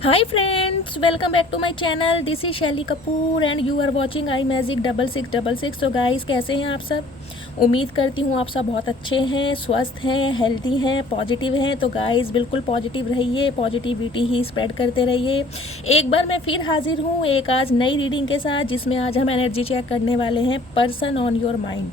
Hi friends, welcome back to my channel. This is Shelly Kapoor and you are watching I magic 6666। तो guys कैसे हैं आप सब? उम्मीद करती हूँ आप सब बहुत अच्छे हैं, स्वस्थ हैं, हेल्दी हैं, पॉजिटिव हैं। तो गाइस बिल्कुल पॉजिटिव रहिए, पॉजिटिविटी ही स्प्रेड करते रहिए। एक बार मैं फिर हाजिर हूँ एक आज नई रीडिंग के साथ, जिसमें आज हम एनर्जी चेक करने वाले हैं पर्सन ऑन योर माइंड।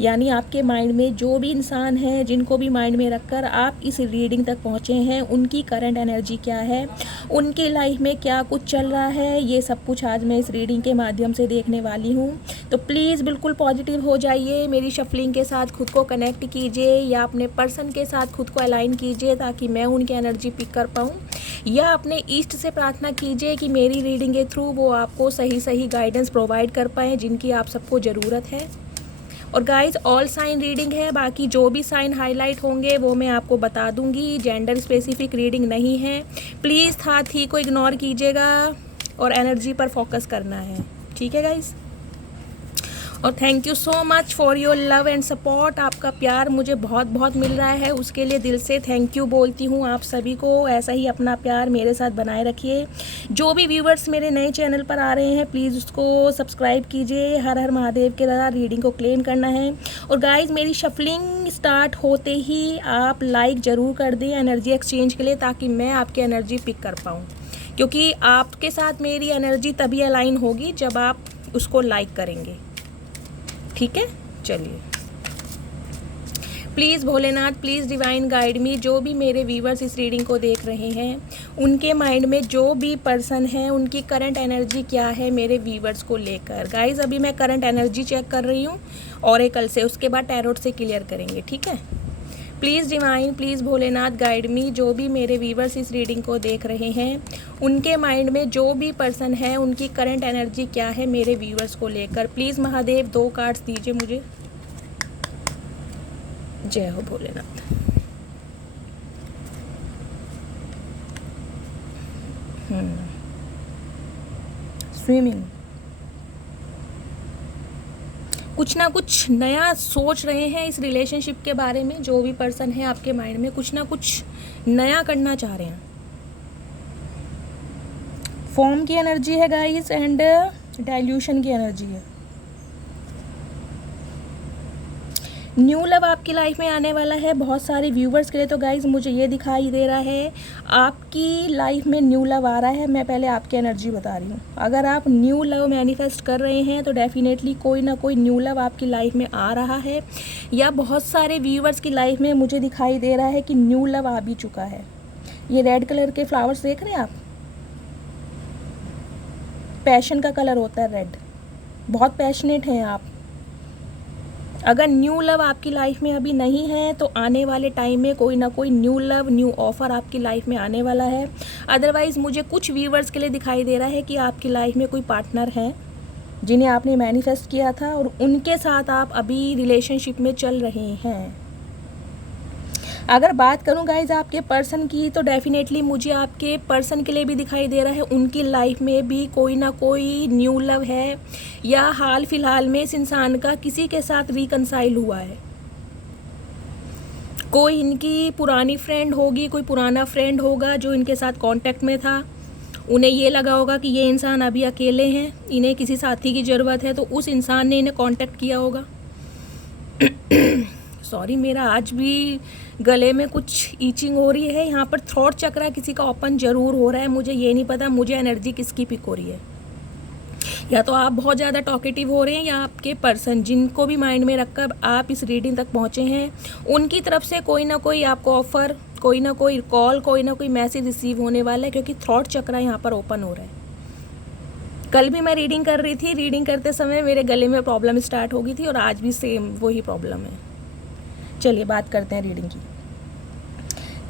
यानी आपके माइंड में जो भी इंसान है, जिनको भी माइंड में रखकर आप इस रीडिंग तक पहुँचे हैं, उनकी करंट एनर्जी क्या है, उनकी लाइफ में क्या कुछ चल रहा है, ये सब कुछ आज मैं इस रीडिंग के माध्यम से देखने वाली हूँ। तो प्लीज़ बिल्कुल पॉजिटिव हो जाइए, मेरी शफलिंग के साथ खुद को कनेक्ट कीजिए या अपने पर्सन के साथ खुद को अलाइन कीजिए ताकि मैं उनकी एनर्जी पिक कर पाऊँ, या अपने ईस्ट से प्रार्थना कीजिए कि मेरी रीडिंग के थ्रू वो आपको सही सही गाइडेंस प्रोवाइड कर पाएँ जिनकी आप सबको ज़रूरत है। और गाइस ऑल साइन रीडिंग है, बाकी जो भी साइन हाईलाइट होंगे वो मैं आपको बता दूंगी। जेंडर स्पेसिफिक रीडिंग नहीं है, प्लीज़ था थी को इग्नोर कीजिएगा और एनर्जी पर फोकस करना है, ठीक है गाइस। और thank you so much for your love and support. आपका प्यार मुझे बहुत बहुत मिल रहा है, उसके लिए दिल से थैंक यू बोलती हूँ आप सभी को। ऐसा ही अपना प्यार मेरे साथ बनाए रखिए। जो भी व्यूवर्स मेरे नए चैनल पर आ रहे हैं प्लीज़ उसको सब्सक्राइब कीजिए। हर हर महादेव के द्वारा रीडिंग को क्लेम करना है। और गाइज मेरी शफलिंग स्टार्ट होते ही आप लाइक ज़रूर कर दें एनर्जी एक्सचेंज के लिए, ताकि मैं आपकी एनर्जी पिक कर पाऊँ, क्योंकि आपके साथ मेरी एनर्जी तभी अलाइन होगी जब आप उसको लाइक करेंगे, ठीक है। चलिए please Bholenath, please divine guide me. जो भी मेरे व्यूवर्स इस रीडिंग को देख रहे हैं, उनके माइंड में जो भी पर्सन है, उनकी करंट एनर्जी क्या है मेरे व्यूवर्स को लेकर। गाइज अभी मैं करंट एनर्जी चेक कर रही हूँ ऑरेकल से, उसके बाद टैरोट से क्लियर करेंगे, ठीक है। Please divine, please Bholenath guide me. जो भी मेरे व्यूवर्स इस रीडिंग को देख रहे हैं, उनके माइंड में जो भी पर्सन है, उनकी करंट एनर्जी क्या है मेरे व्यूवर्स को लेकर। प्लीज़ महादेव 2 कार्ड्स दीजिए मुझे। जय हो भोलेनाथ। स्विमिंग, कुछ ना कुछ नया सोच रहे हैं इस रिलेशनशिप के बारे में। जो भी पर्सन है आपके माइंड में कुछ ना कुछ नया करना चाह रहे हैं। फॉर्म की एनर्जी है गाइस एंड डाइल्यूशन की एनर्जी है। न्यू लव आपकी लाइफ में आने वाला है बहुत सारे व्यूवर्स के लिए। तो गाइज मुझे ये दिखाई दे रहा है आपकी लाइफ में न्यू लव आ रहा है। मैं पहले आपकी एनर्जी बता रही हूँ। अगर आप न्यू लव मैनिफेस्ट कर रहे हैं तो डेफिनेटली कोई ना कोई न्यू लव आपकी लाइफ में आ रहा है, या बहुत सारे व्यूवर्स की लाइफ में मुझे दिखाई दे रहा है कि न्यू लव आ भी चुका है। ये रेड कलर के फ्लावर्स देख रहे हैं आप, पैशन का कलर होता है रेड। बहुत पैशनेट हैं आप। अगर न्यू लव आपकी लाइफ में अभी नहीं है तो आने वाले टाइम में कोई ना कोई न्यू लव, न्यू ऑफ़र आपकी लाइफ में आने वाला है। अदरवाइज़ मुझे कुछ व्यूवर्स के लिए दिखाई दे रहा है कि आपकी लाइफ में कोई पार्टनर है जिन्हें आपने मैनिफेस्ट किया था और उनके साथ आप अभी रिलेशनशिप में चल रहे हैं। अगर बात करूं गाइज आपके पर्सन की, तो डेफिनेटली मुझे आपके पर्सन के लिए भी दिखाई दे रहा है उनकी लाइफ में भी कोई ना कोई न्यू लव है, या हाल फिलहाल में इस इंसान का किसी के साथ रिकंसाइल हुआ है। कोई इनकी पुरानी फ्रेंड होगी, कोई पुराना फ्रेंड होगा जो इनके साथ कांटेक्ट में था। उन्हें ये लगा होगा कि ये इंसान अभी अकेले हैं, इन्हें किसी साथी की ज़रूरत है, तो उस इंसान ने इन्हें कांटेक्ट किया होगा। सॉरी, मेरा आज भी गले में कुछ ईचिंग हो रही है। यहाँ पर थ्रोट चक्रा किसी का ओपन ज़रूर हो रहा है, मुझे ये नहीं पता मुझे एनर्जी किसकी पिक हो रही है। या तो आप बहुत ज़्यादा टॉकेटिव हो रहे हैं, या आपके पर्सन जिनको भी माइंड में रखकर आप इस रीडिंग तक पहुँचे हैं, उनकी तरफ से कोई ना कोई आपको ऑफ़र, कोई ना कोई कॉल, कोई ना कोई मैसेज रिसीव होने वाला है, क्योंकि थ्रोट चक्रा यहाँ पर ओपन हो रहा है। कल भी मैं रीडिंग कर रही थी, रीडिंग करते समय मेरे गले में प्रॉब्लम स्टार्ट हो गई थी और आज भी सेम वही प्रॉब्लम है। चलिए बात करते हैं रीडिंग की।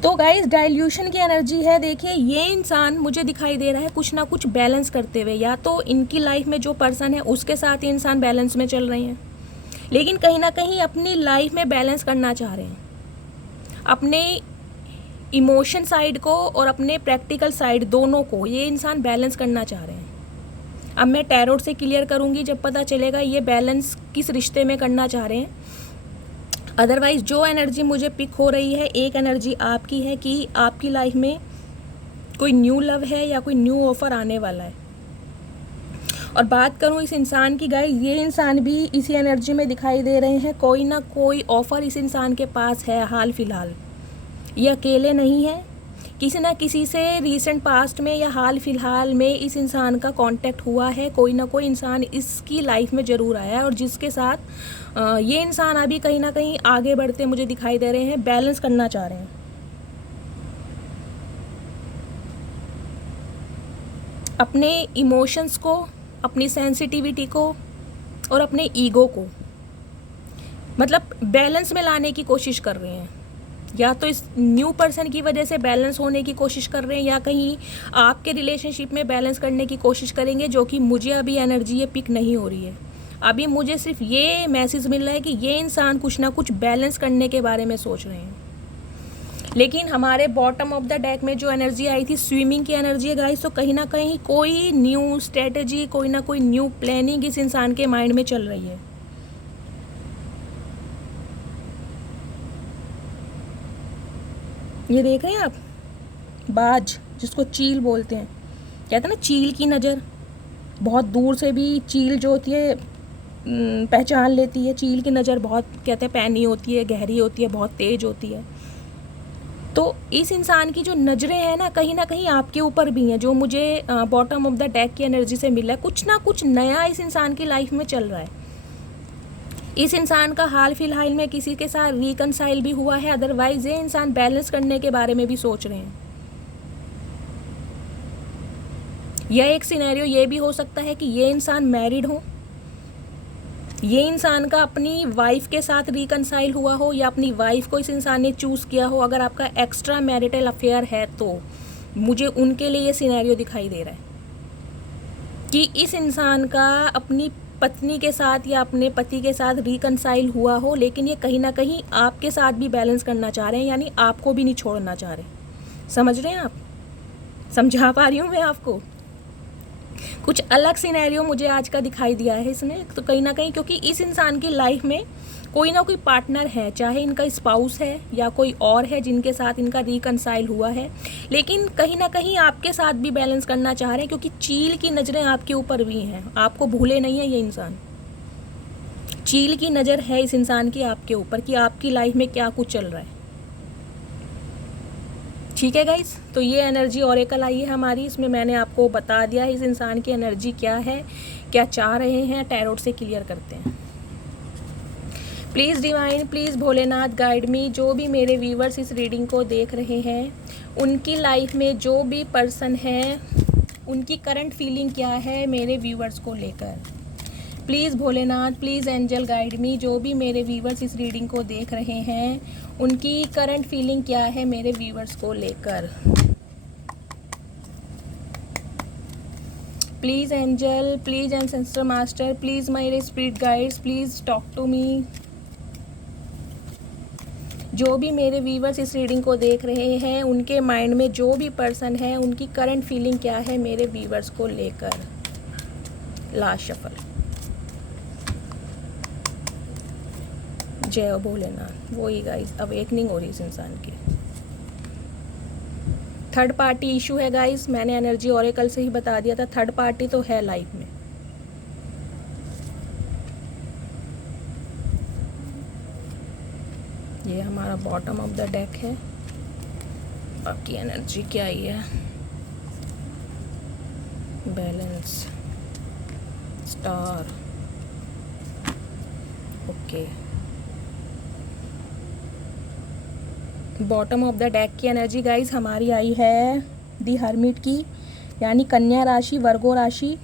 तो गाइस डाइल्यूशन की एनर्जी है। देखिए ये इंसान मुझे दिखाई दे रहा है कुछ ना कुछ बैलेंस करते हुए, या तो इनकी लाइफ में जो पर्सन है उसके साथ ये इंसान बैलेंस में चल रहे हैं, लेकिन कहीं ना कहीं अपनी लाइफ में बैलेंस करना चाह रहे हैं। अपने इमोशन साइड को और अपने प्रैक्टिकल साइड दोनों को ये इंसान बैलेंस करना चाह रहे हैं। अब मैं टैरोट से क्लियर करूँगी, जब पता चलेगा ये बैलेंस किस रिश्ते में करना चाह रहे हैं। अदरवाइज़ जो एनर्जी मुझे पिक हो रही है, एक एनर्जी आपकी है कि आपकी लाइफ में कोई न्यू लव है या कोई न्यू ऑफ़र आने वाला है। और बात करूँ इस इंसान की गाइस, ये इंसान भी इसी एनर्जी में दिखाई दे रहे हैं। कोई ना कोई ऑफ़र इस इंसान के पास है हाल फिलहाल। ये अकेले नहीं है, किसी ना किसी से रीसेंट पास्ट में या हाल फिलहाल में इस इंसान का कांटेक्ट हुआ है। कोई ना कोई इंसान इसकी लाइफ में ज़रूर आया है और जिसके साथ ये इंसान अभी कहीं ना कहीं आगे बढ़ते मुझे दिखाई दे रहे हैं, बैलेंस करना चाह रहे हैं। अपने इमोशंस को, अपनी सेंसिटिविटी को और अपने ईगो को मतलब बैलेंस में लाने की कोशिश कर रहे हैं। या तो इस न्यू पर्सन की वजह से बैलेंस होने की कोशिश कर रहे हैं या कहीं आपके रिलेशनशिप में बैलेंस करने की कोशिश करेंगे, जो कि मुझे अभी एनर्जी ये पिक नहीं हो रही है। अभी मुझे सिर्फ ये मैसेज मिल रहा है कि ये इंसान कुछ ना कुछ बैलेंस करने के बारे में सोच रहे हैं। लेकिन हमारे बॉटम ऑफ द डेक में जो एनर्जी आई थी स्विमिंग की एनर्जी है गाइस, तो कहीं ना कहीं कोई न्यू स्ट्रेटजी, कोई ना कोई न्यू प्लानिंग इस इंसान के माइंड में चल रही है। ये देख रहे हैं आप, बाज जिसको चील बोलते हैं, कहते हैं ना चील की नज़र, बहुत दूर से भी चील जो होती है पहचान लेती है। चील की नज़र बहुत कहते हैं पैनी होती है, गहरी होती है, बहुत तेज होती है। तो इस इंसान की जो नज़रें हैं ना कहीं आपके ऊपर भी हैं, जो मुझे बॉटम ऑफ द डेक की एनर्जी से मिला है। कुछ ना कुछ नया इस इंसान की लाइफ में चल रहा है। इस इंसान का हाल फिलहाल में किसी के साथ रिकनसाइल भी हुआ है, अदरवाइज ये इंसान बैलेंस करने के बारे में भी सोच रहे हैं। यह एक सिनेरियो ये भी हो सकता है कि ये इंसान मैरिड हो, ये इंसान का अपनी वाइफ के साथ रिकनसाइल हुआ हो या अपनी वाइफ को इस इंसान ने चूज़ किया हो। अगर आपका एक्स्ट्रा मैरिटल अफेयर है तो मुझे उनके लिए ये सिनेरियो दिखाई दे रहा है कि इस इंसान का अपनी पत्नी के साथ या अपने पति के साथ रिकनसाइल हुआ हो, लेकिन ये कहीं ना कहीं आपके साथ भी बैलेंस करना चाह रहे हैं, यानी आपको भी नहीं छोड़ना चाह रहे। समझ रहे हैं आप? समझा पा रही हूँ मैं आपको? कुछ अलग सिनेरियो मुझे आज का दिखाई दिया है इसमें, तो कहीं ना कहीं क्योंकि इस इंसान की लाइफ में कोई ना कोई पार्टनर है, चाहे इनका स्पाउस है या कोई और है जिनके साथ इनका रिकनसाइल हुआ है, लेकिन कहीं ना कहीं आपके साथ भी बैलेंस करना चाह रहे हैं क्योंकि चील की नज़रें आपके ऊपर भी हैं। आपको भूले नहीं है ये इंसान, चील की नज़र है इस इंसान की आपके ऊपर कि आपकी लाइफ में क्या कुछ चल रहा है। ठीक है गाइस, तो ये एनर्जी ऑरेकल आई है हमारी, इसमें मैंने आपको बता दिया है इस इंसान की एनर्जी क्या है, क्या चाह रहे हैं। टैरोट से क्लियर करते हैं। Please divine, please Bholenath guide me. जो भी मेरे व्यूवर्स इस रीडिंग को देख रहे हैं, उनकी लाइफ में जो भी पर्सन है, उनकी करंट फीलिंग क्या है मेरे व्यूवर्स को लेकर। Please Bholenath, please angel guide me. जो भी मेरे व्यूवर्स इस रीडिंग को देख रहे हैं, उनकी करंट फीलिंग क्या है मेरे व्यूवर्स को लेकर। Please angel, please ancestor master, please my spirit guides, please talk to me. जो भी मेरे व्यूवर्स इस रीडिंग को देख रहे हैं, उनके माइंड में जो भी पर्सन है, उनकी करंट फीलिंग क्या है मेरे व्यूवर्स को लेकर। Last shuffle. जय भोलेनाथ। वही गाइस, अवेकनिंग हो रही इस इंसान की। थर्ड पार्टी इशू है गाइस, मैंने एनर्जी ऑरेकल से ही बता दिया था, थर्ड पार्टी तो है लाइफ में। ये हमारा बॉटम ऑफ द डेक है। बाकी एनर्जी क्या आई है? Balance, star, okay. Bottom of the deck की एनर्जी गाइस हमारी आई है दी हर्मिट की, यानी कन्या राशि, वर्गो राशि।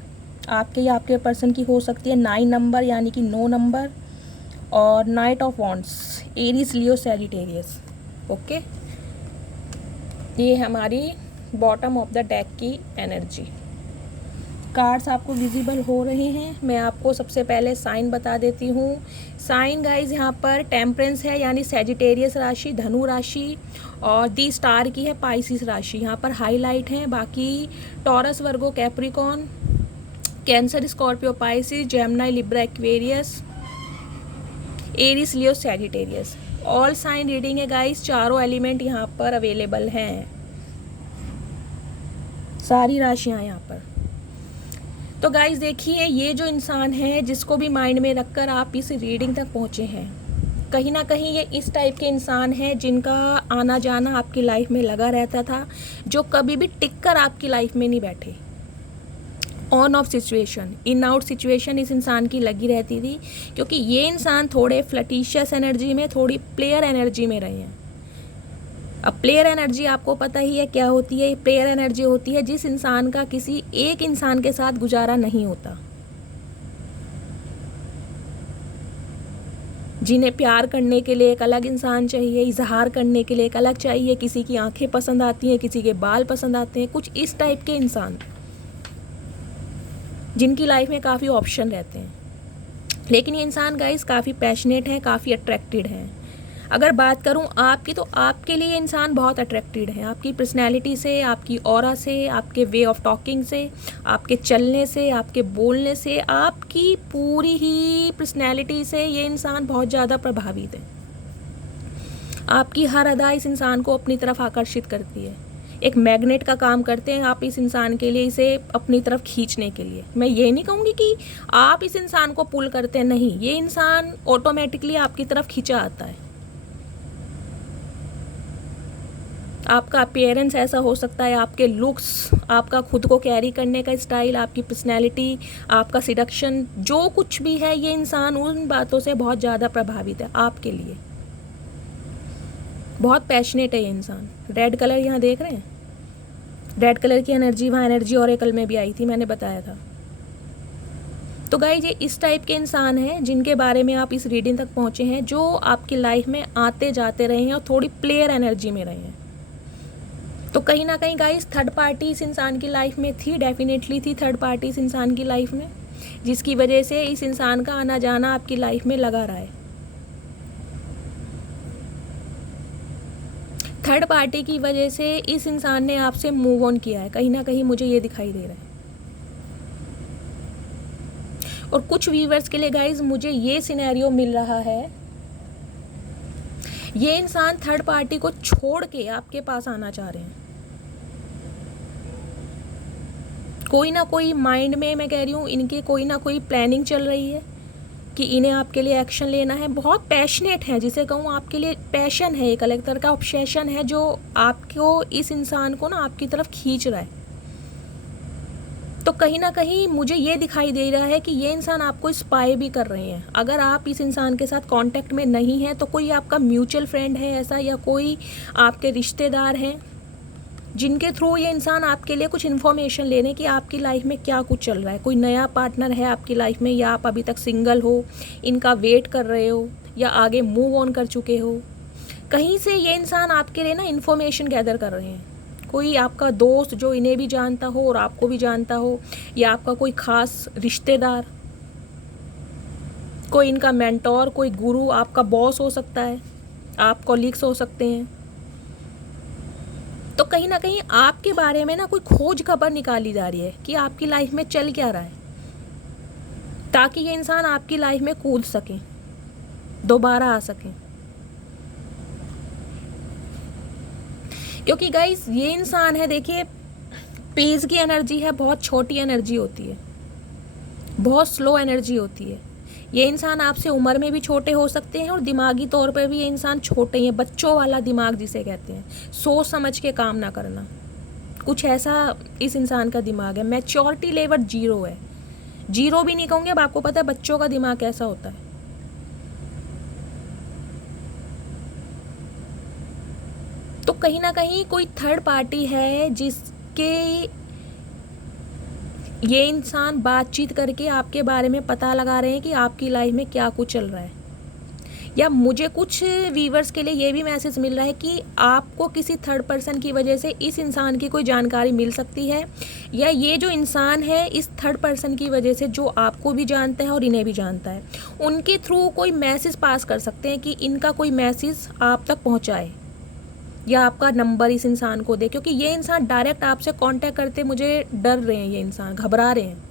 आपके या आपके पर्सन की हो सकती है 9 नंबर यानी कि 9 नंबर, और night of wands, Aries, Leo, Sagittarius. Okay, ये हमारी बॉटम ऑफ द डेक की एनर्जी। कार्ड्स आपको विजिबल हो रहे हैं। मैं आपको सबसे पहले साइन बता देती हूँ। साइन गाइज यहाँ पर टेम्परेंस है यानी सैजिटेरियस राशि, धनु राशि, और दी स्टार की है पाइसिस राशि, यहाँ पर हाईलाइट है। बाकी Taurus, Virgo, Capricorn, Cancer, Scorpio, Pisces, Gemini, Libra, Aquarius, Aries, Leo, Sagittarius. All sign reading है गाइस, चारों एलिमेंट यहाँ पर अवेलेबल हैं। सारी राशियाँ यहाँ पर। तो गाइस देखिए, ये जो इंसान है जिसको भी माइंड में रखकर आप इस रीडिंग तक पहुँचे हैं, कहीं ना कहीं ये इस टाइप के इंसान है जिनका आना जाना आपकी लाइफ में लगा रहता था, जो कभी भी टिक कर आपकी लाइफ में नहीं बैठे। On off situation, in out situation इस इंसान की लगी रहती थी, क्योंकि ये इंसान थोड़े फ्लटीशियस एनर्जी में, थोड़ी प्लेयर एनर्जी में रहे हैं। अब प्लेयर एनर्जी आपको पता ही है क्या होती है। प्लेयर एनर्जी होती है जिस इंसान का किसी एक इंसान के साथ गुजारा नहीं होता, जिन्हें प्यार करने के लिए एक अलग इंसान चाहिए, इजहार करने के लिए एक अलग चाहिए, किसी की आंखें पसंद आती हैं, किसी के बाल पसंद आते हैं, कुछ इस टाइप के इंसान जिनकी लाइफ में काफ़ी ऑप्शन रहते हैं। लेकिन ये इंसान गाइस काफ़ी पैशनेट हैं, काफ़ी अट्रैक्टेड हैं। अगर बात करूं आपकी, तो आपके लिए इंसान बहुत अट्रैक्टेड है, आपकी पर्सनैलिटी से, आपकी ऑरा से, आपके वे ऑफ टॉकिंग से, आपके चलने से, आपके बोलने से, आपकी पूरी ही पर्सनैलिटी से ये इंसान बहुत ज़्यादा प्रभावित है। आपकी हर अदा इस इंसान को अपनी तरफ आकर्षित करती है, एक मैग्नेट का काम करते हैं आप इस इंसान के लिए, इसे अपनी तरफ खींचने के लिए। मैं ये नहीं कहूँगी कि आप इस इंसान को पुल करते हैं, नहीं, ये इंसान ऑटोमेटिकली आपकी तरफ खींचा आता है। आपका अपीयरेंस ऐसा हो सकता है, आपके लुक्स, आपका खुद को कैरी करने का स्टाइल, आपकी पर्सनैलिटी, आपका सिडक्शन, जो कुछ भी है, ये इंसान उन बातों से बहुत ज़्यादा प्रभावित है आपके लिए। बहुत पैशनेट है ये इंसान। रेड कलर यहाँ देख रहे हैं, रेड कलर की एनर्जी वहाँ एनर्जी ऑरेकल में भी आई थी, मैंने बताया था। तो गाइस, ये इस टाइप के इंसान हैं जिनके बारे में आप इस रीडिंग तक पहुँचे हैं, जो आपकी लाइफ में आते जाते रहे हैं और थोड़ी प्लेयर एनर्जी में रहे हैं। तो कहीं ना कहीं गाइस थर्ड पार्टी इस इंसान की लाइफ में थी, डेफिनेटली थी थर्ड पार्टी इस इंसान की लाइफ में, जिसकी वजह से इस इंसान का आना जाना आपकी लाइफ में लगा रहा है। थर्ड पार्टी की वजह से इस इंसान ने आपसे मूव ऑन किया है, कहीं ना कहीं मुझे ये दिखाई दे रहा है। और कुछ व्यूअर्स के लिए गाइस मुझे ये सिनेरियो मिल रहा है, ये इंसान थर्ड पार्टी को छोड़ के आपके पास आना चाह रहे हैं। कोई ना कोई माइंड में, मैं कह रही हूँ, इनके कोई ना कोई प्लानिंग चल रही है कि इन्हें आपके लिए एक्शन लेना है। बहुत पैशनेट है, जिसे कहूँ आपके लिए पैशन है, एक अलग तरह का ऑब्सेशन है जो आपको, इस इंसान को ना आपकी तरफ खींच रहा है। तो कहीं ना कहीं मुझे ये दिखाई दे रहा है कि ये इंसान आपको स्पाई भी कर रहे हैं। अगर आप इस इंसान के साथ कांटेक्ट में नहीं हैं, तो कोई आपका म्यूचुअल फ्रेंड है ऐसा, या कोई आपके रिश्तेदार हैं जिनके थ्रू ये इंसान आपके लिए कुछ इन्फॉर्मेशन लेने की आपकी लाइफ में क्या कुछ चल रहा है। कोई नया पार्टनर है आपकी लाइफ में, या आप अभी तक सिंगल हो, इनका वेट कर रहे हो, या आगे मूव ऑन कर चुके हो। कहीं से ये इंसान आपके लिए ना इन्फॉर्मेशन गैदर कर रहे हैं। कोई आपका दोस्त जो इन्हें भी जानता हो और आपको भी जानता हो, या आपका कोई ख़ास रिश्तेदार, कोई इनका मेंटोर, कोई गुरु, आपका बॉस हो सकता है, आप कॉलीग्स हो सकते हैं। तो कहीं ना कहीं आपके बारे में ना कोई खोज खबर निकाली जा रही है कि आपकी लाइफ में चल क्या रहा है, ताकि ये इंसान आपकी लाइफ में कूद सके, दोबारा आ सके। क्योंकि गाइस ये इंसान है, देखिए, पीस की एनर्जी है, बहुत छोटी एनर्जी होती है, बहुत स्लो एनर्जी होती है। ये इंसान आपसे उम्र में भी छोटे हो सकते हैं और दिमागी तौर पर भी ये इंसान छोटे हैं। बच्चों वाला दिमाग जिसे कहते हैं, सोच समझ के काम ना करना, कुछ ऐसा इस इंसान का दिमाग है। मैच्योरिटी लेवल 0 है, 0 भी नहीं कहूँगे। अब आपको पता है बच्चों का दिमाग कैसा होता है। तो कहीं ना कहीं कोई थर्ड पार्टी है जिसके ये इंसान बातचीत करके आपके बारे में पता लगा रहे हैं कि आपकी लाइफ में क्या कुछ चल रहा है। या मुझे कुछ व्यूअर्स के लिए ये भी मैसेज मिल रहा है कि आपको किसी थर्ड पर्सन की वजह से इस इंसान की कोई जानकारी मिल सकती है, या ये जो इंसान है इस थर्ड पर्सन की वजह से, जो आपको भी जानता है और इन्हें भी जानता है, उनके थ्रू कोई मैसेज पास कर सकते हैं कि इनका कोई मैसेज आप तक पहुँचाए, या आपका नंबर इस इंसान को दे। क्योंकि ये इंसान डायरेक्ट आपसे कांटेक्ट करते मुझे डर रहे हैं, ये इंसान घबरा रहे हैं।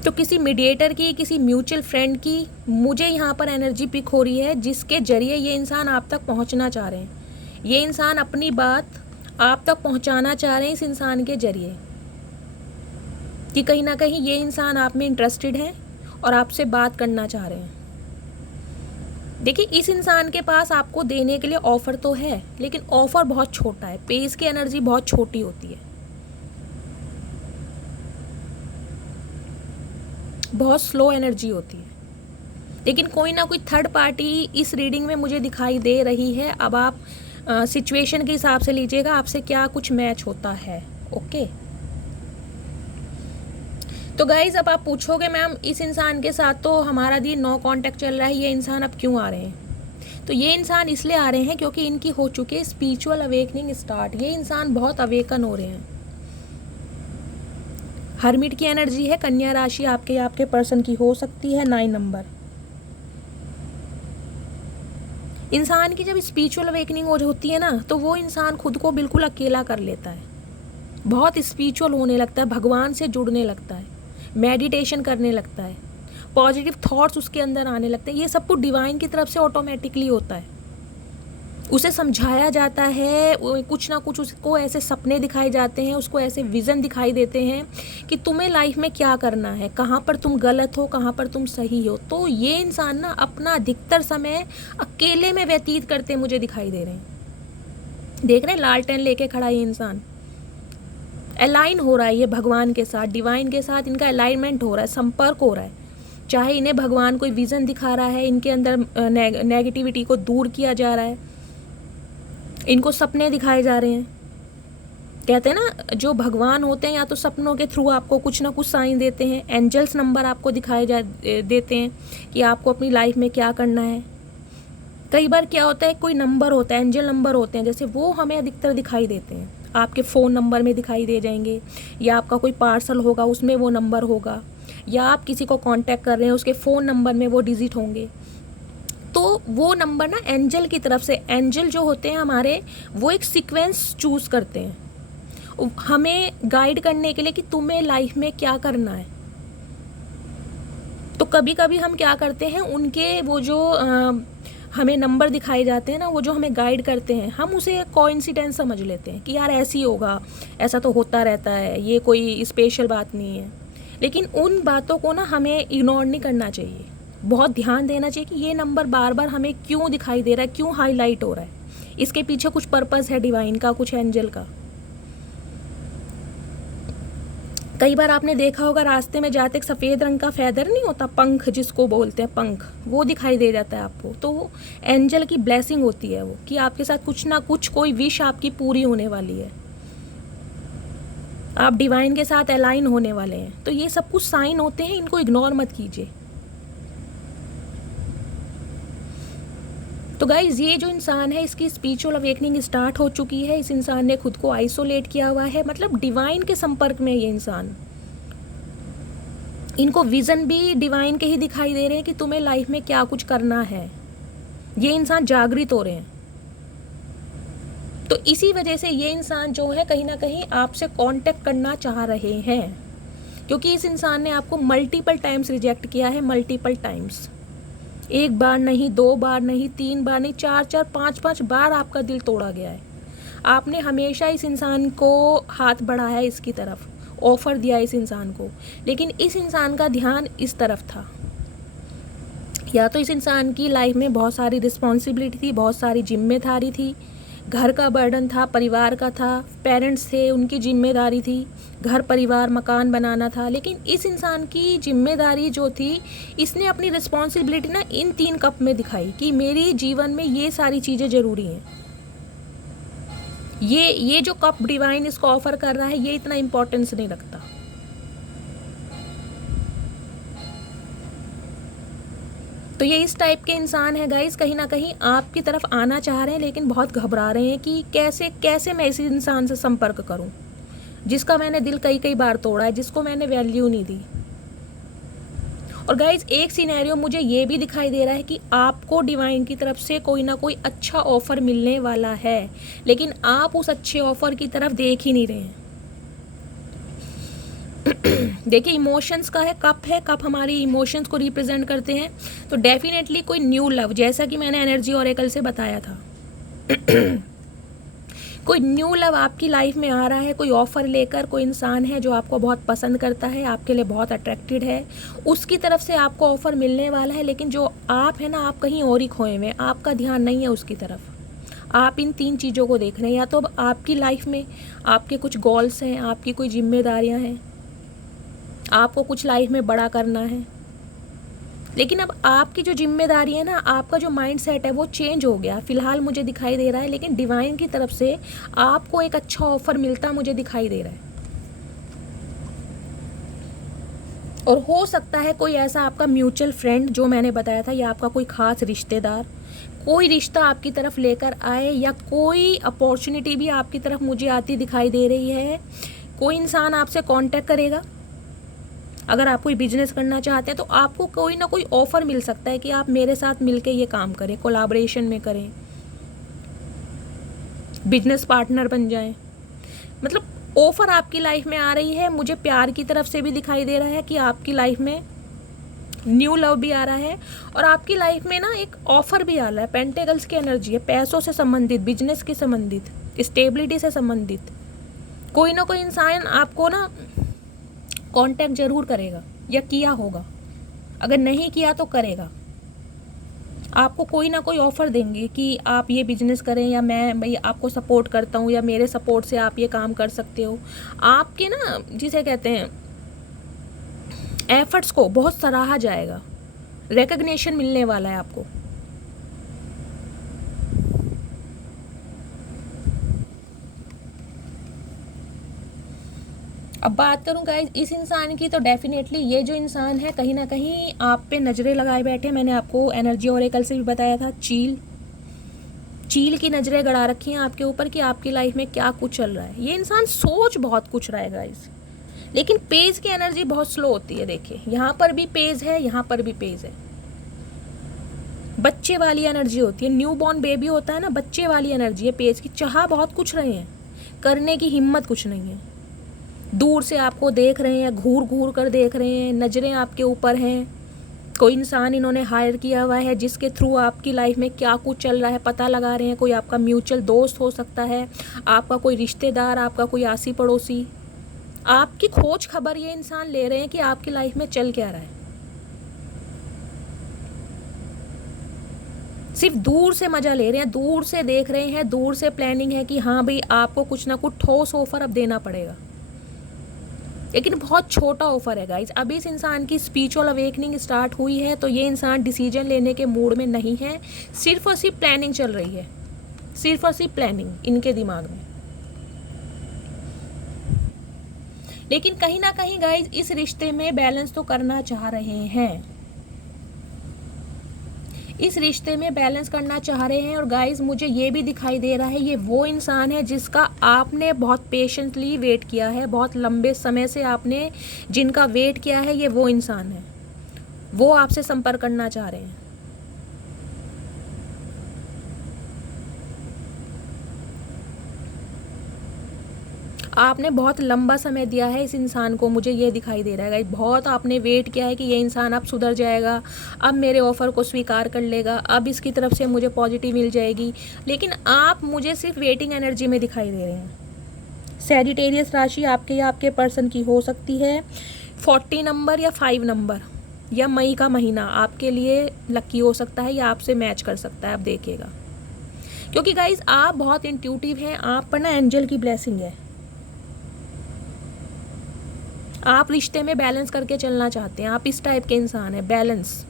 तो किसी मीडिएटर की, किसी म्यूचुअल फ्रेंड की मुझे यहाँ पर एनर्जी पिक हो रही है, जिसके जरिए ये इंसान आप तक पहुँचना चाह रहे हैं। ये इंसान अपनी बात आप तक पहुंचाना चाह रहे हैं इस इंसान के जरिए, कि कहीं ना कहीं ये इंसान आप में इंटरेस्टेड है और आपसे बात करना चाह रहे हैं। देखिए, इस इंसान के पास आपको देने के लिए ऑफ़र तो है, लेकिन ऑफ़र बहुत छोटा है, पेस की एनर्जी बहुत छोटी होती है, बहुत स्लो एनर्जी होती है। लेकिन कोई ना कोई थर्ड पार्टी इस रीडिंग में मुझे दिखाई दे रही है। अब आप सिचुएशन के हिसाब से लीजिएगा आपसे क्या कुछ मैच होता है। ओके, तो गाइज अब आप पूछोगे मैम इस इंसान के साथ तो हमारा दी नो कांटेक्ट चल रहा है, ये इंसान अब क्यों आ रहे हैं? तो ये इंसान इसलिए आ रहे हैं क्योंकि इनकी हो चुकी है स्पिरिचुअल अवेकनिंग स्टार्ट। ये इंसान बहुत अवेकन हो रहे हैं। हर्मिट की एनर्जी है, कन्या राशि आपके पर्सन की हो सकती है, 9 नंबर। इंसान की जब स्पिरिचुअल अवेकनिंग होती है ना, तो वो इंसान खुद को बिल्कुल अकेला कर लेता है, बहुत स्पिरिचुअल होने लगता है, भगवान से जुड़ने लगता है, मेडिटेशन करने लगता है, पॉजिटिव थॉट्स उसके अंदर आने लगते हैं। ये सब कुछ डिवाइन की तरफ से ऑटोमेटिकली होता है। उसे समझाया जाता है, कुछ ना कुछ उसको ऐसे सपने दिखाए जाते हैं, उसको ऐसे विज़न दिखाई देते हैं कि तुम्हें लाइफ में क्या करना है, कहाँ पर तुम गलत हो, कहाँ पर तुम सही हो। तो ये इंसान ना अपना अधिकतर समय अकेले में व्यतीत करते मुझे दिखाई दे रहे हैं। देख रहे हैं लालटेन लेके खड़ा ये इंसान, अलाइन हो रहा है ये भगवान के साथ, डिवाइन के साथ इनका अलाइनमेंट हो रहा है, संपर्क हो रहा है। चाहे इन्हें भगवान कोई विज़न दिखा रहा है, इनके अंदर नेगेटिविटी को दूर किया जा रहा है, इनको सपने दिखाए जा रहे हैं। कहते हैं ना जो भगवान होते हैं या तो सपनों के थ्रू आपको कुछ ना कुछ साइन देते हैं, एंजल्स नंबर आपको दिखाए देते हैं कि आपको अपनी लाइफ में क्या करना है। कई बार क्या होता है, कोई नंबर होता है, एंजल नंबर होते हैं, जैसे वो हमें अधिकतर दिखाई देते हैं, आपके फ़ोन नंबर में दिखाई दे जाएंगे, या आपका कोई पार्सल होगा उसमें वो नंबर होगा, या आप किसी को कांटेक्ट कर रहे हैं उसके फ़ोन नंबर में वो डिजिट होंगे। तो वो नंबर ना एंजल की तरफ से, एंजल जो होते हैं हमारे, वो एक सीक्वेंस चूज़ करते हैं हमें गाइड करने के लिए कि तुम्हें लाइफ में क्या करना है। तो कभी कभी हम क्या करते हैं, उनके वो जो हमें नंबर दिखाए जाते हैं ना, वो जो हमें गाइड करते हैं, हम उसे कोइंसिडेंस समझ लेते हैं कि यार ऐसे ही होगा, ऐसा तो होता रहता है, ये कोई स्पेशल बात नहीं है। लेकिन उन बातों को ना हमें इग्नोर नहीं करना चाहिए, बहुत ध्यान देना चाहिए कि ये नंबर बार बार हमें क्यों दिखाई दे रहा है, क्यों हाईलाइट हो रहा है, इसके पीछे कुछ पर्पस है डिवाइन का, कुछ एंजल का। कई बार आपने देखा होगा रास्ते में जाते एक सफ़ेद रंग का फैदर नहीं होता, पंख जिसको बोलते हैं, पंख, वो दिखाई दे जाता है आपको, तो वो एंजल की ब्लेसिंग होती है, वो कि आपके साथ कुछ ना कुछ कोई विश आपकी पूरी होने वाली है, आप डिवाइन के साथ अलाइन होने वाले हैं। तो ये सब कुछ साइन होते हैं, इनको इग्नोर मत कीजिए। तो गाइज ये जो इंसान है इसकी स्पिरिचुअल अवेकनिंग स्टार्ट हो चुकी है, इस इंसान ने खुद को आइसोलेट किया हुआ है, मतलब डिवाइन के संपर्क में ये इंसान, इनको विजन भी डिवाइन के ही दिखाई दे रहे हैं कि तुम्हें लाइफ में क्या कुछ करना है। ये इंसान जागृत हो रहे हैं। तो इसी वजह से ये इंसान जो है कहीं ना कहीं आपसे कांटेक्ट करना चाह रहे हैं, क्योंकि इस इंसान ने आपको मल्टीपल टाइम्स रिजेक्ट किया है, मल्टीपल टाइम्स, एक बार नहीं, 2 बार नहीं, 3 बार नहीं, 4-4, 5-5 बार आपका दिल तोड़ा गया है। आपने हमेशा इस इंसान को हाथ बढ़ाया इसकी तरफ, ऑफ़र दिया इस इंसान को, लेकिन इस इंसान का ध्यान इस तरफ था। या तो इस इंसान की लाइफ में बहुत सारी रिस्पॉन्सिबिलिटी थी, बहुत सारी जिम्मेदारी थी, घर का बर्डन था, परिवार का था, पेरेंट्स थे उनकी जिम्मेदारी थी, घर परिवार मकान बनाना था। लेकिन इस इंसान की जिम्मेदारी जो थी, इसने अपनी रिस्पॉन्सिबिलिटी ना इन 3 कप में दिखाई कि मेरी जीवन में ये सारी चीज़ें ज़रूरी हैं। ये जो कप डिवाइन इसको ऑफ़र कर रहा है, ये इतना इम्पोर्टेंस नहीं रखता। तो ये इस टाइप के इंसान है गाइस, कहीं ना कहीं आपकी तरफ आना चाह रहे हैं, लेकिन बहुत घबरा रहे हैं कि कैसे मैं इस इंसान से संपर्क करूं, जिसका मैंने दिल कई बार तोड़ा है, जिसको मैंने वैल्यू नहीं दी। और गाइज एक सिनेरियो मुझे ये भी दिखाई दे रहा है कि आपको डिवाइन की तरफ से कोई ना कोई अच्छा ऑफ़र मिलने वाला है, लेकिन आप उस अच्छे ऑफ़र की तरफ देख ही नहीं रहे हैं। देखिए इमोशंस का है, कप हमारी इमोशंस को रिप्रेजेंट करते हैं। तो डेफिनेटली कोई न्यू लव, जैसा कि मैंने एनर्जी ऑरेकल से बताया था, कोई न्यू लव आपकी लाइफ में आ रहा है, कोई ऑफ़र लेकर, कोई इंसान है जो आपको बहुत पसंद करता है, आपके लिए बहुत अट्रैक्टेड है, उसकी तरफ से आपको ऑफ़र मिलने वाला है। लेकिन जो आप है ना, आप कहीं और ही खोए हुए हैं, आपका ध्यान नहीं है उसकी तरफ। आप इन 3 चीज़ों को देख रहे हैं, या तो अब आपकी लाइफ में आपके कुछ गोल्स हैं, आपकी कोई जिम्मेदारियाँ हैं, आपको कुछ लाइफ में बड़ा करना है। लेकिन अब आपकी जो जिम्मेदारी है ना, आपका जो माइंड सेट है वो चेंज हो गया फ़िलहाल मुझे दिखाई दे रहा है। लेकिन डिवाइन की तरफ से आपको एक अच्छा ऑफ़र मिलता मुझे दिखाई दे रहा है। और हो सकता है कोई ऐसा आपका म्यूचुअल फ्रेंड जो मैंने बताया था, या आपका कोई ख़ास रिश्तेदार कोई रिश्ता आपकी तरफ लेकर आए, या कोई अपॉर्चुनिटी भी आपकी तरफ मुझे आती दिखाई दे रही है। कोई इंसान आपसे कांटेक्ट करेगा। अगर आप कोई बिजनेस करना चाहते हैं तो आपको कोई ना कोई ऑफ़र मिल सकता है कि आप मेरे साथ मिलके ये काम करें, कोलैबोरेशन में करें, बिजनेस पार्टनर बन जाएं। मतलब ऑफ़र आपकी लाइफ में आ रही है। मुझे प्यार की तरफ से भी दिखाई दे रहा है कि आपकी लाइफ में न्यू लव भी आ रहा है, और आपकी लाइफ में ना एक ऑफ़र भी आ रहा है। पेंटेकल्स की एनर्जी है, पैसों से संबंधित, बिजनेस के संबंधित, स्टेबिलिटी से संबंधित। कोई ना कोई इंसान आपको ना कांटेक्ट ज़रूर करेगा, या किया होगा। अगर नहीं किया तो करेगा। आपको कोई ना कोई ऑफ़र देंगे कि आप ये बिजनेस करें, या मैं भाई आपको सपोर्ट करता हूँ, या मेरे सपोर्ट से आप ये काम कर सकते हो। आपके ना जिसे कहते हैं एफर्ट्स को बहुत सराहा जाएगा, रिकग्निशन मिलने वाला है आपको। अब बात करूं गाइस इस इंसान की, तो डेफिनेटली ये जो इंसान है कहीं ना कहीं आप पे नज़रें लगाए बैठे। मैंने आपको एनर्जी ओरेकल से भी बताया था, चील की नज़रें गड़ा रखी हैं आपके ऊपर कि आपकी लाइफ में क्या कुछ चल रहा है। ये इंसान सोच बहुत कुछ रहा है गाइस, लेकिन पेज की एनर्जी बहुत स्लो होती है। देखिए यहाँ पर भी पेज है, यहाँ पर भी पेज है। बच्चे वाली एनर्जी होती है, न्यू बॉर्न बेबी होता है ना, बच्चे वाली एनर्जी है पेज की। चाह बहुत कुछ रहे हैं, करने की हिम्मत कुछ नहीं है। दूर से आपको देख रहे हैं, घूर घूर कर देख रहे हैं, नज़रें आपके ऊपर हैं। कोई इंसान इन्होंने हायर किया हुआ है जिसके थ्रू आपकी लाइफ में क्या कुछ चल रहा है पता लगा रहे हैं। कोई आपका म्यूचुअल दोस्त हो सकता है, आपका कोई रिश्तेदार, आपका कोई आसी पड़ोसी। आपकी खोज खबर ये इंसान ले रहे हैं कि आपकी लाइफ में चल क्या रहा है। सिर्फ दूर से मज़ा ले रहे हैं, दूर से देख रहे हैं, दूर से प्लानिंग है कि हाँ भाई आपको कुछ ना कुछ ठोस ऑफर अब देना पड़ेगा। लेकिन बहुत छोटा ऑफर है गाइज। अभी इस इंसान की स्पिरिचुअल अवेकनिंग स्टार्ट हुई है, तो ये इंसान डिसीजन लेने के मूड में नहीं है। सिर्फ और सिर्फ प्लानिंग चल रही है, सिर्फ और सिर्फ प्लानिंग इनके दिमाग में। लेकिन कहीं ना कहीं गाइज इस रिश्ते में बैलेंस तो करना चाह रहे हैं, इस रिश्ते में बैलेंस करना चाह रहे हैं। और गाइज मुझे ये भी दिखाई दे रहा है, ये वो इंसान है जिसका आपने बहुत पेशेंटली वेट किया है, बहुत लंबे समय से आपने जिनका वेट किया है, ये वो इंसान है। वो आपसे संपर्क करना चाह रहे हैं। आपने बहुत लंबा समय दिया है इस इंसान को, मुझे ये दिखाई दे रहा है। बहुत आपने वेट किया है कि ये इंसान अब सुधर जाएगा, अब मेरे ऑफ़र को स्वीकार कर लेगा, अब इसकी तरफ से मुझे पॉजिटिव मिल जाएगी। लेकिन आप मुझे सिर्फ वेटिंग एनर्जी में दिखाई दे रहे हैं। सैजिटेरियस राशि आपके या आपके पर्सन की हो सकती है। 40 नंबर या 5 नंबर या मई का महीना आपके लिए लकी हो सकता है, या आपसे मैच कर सकता है। आप देखिएगा, क्योंकि गाइज आप बहुत इंट्यूटिव हैं, आप पर ना एंजल की ब्लेसिंग है। आप रिश्ते में बैलेंस करके चलना चाहते हैं, आप इस टाइप के इंसान हैं, बैलेंस।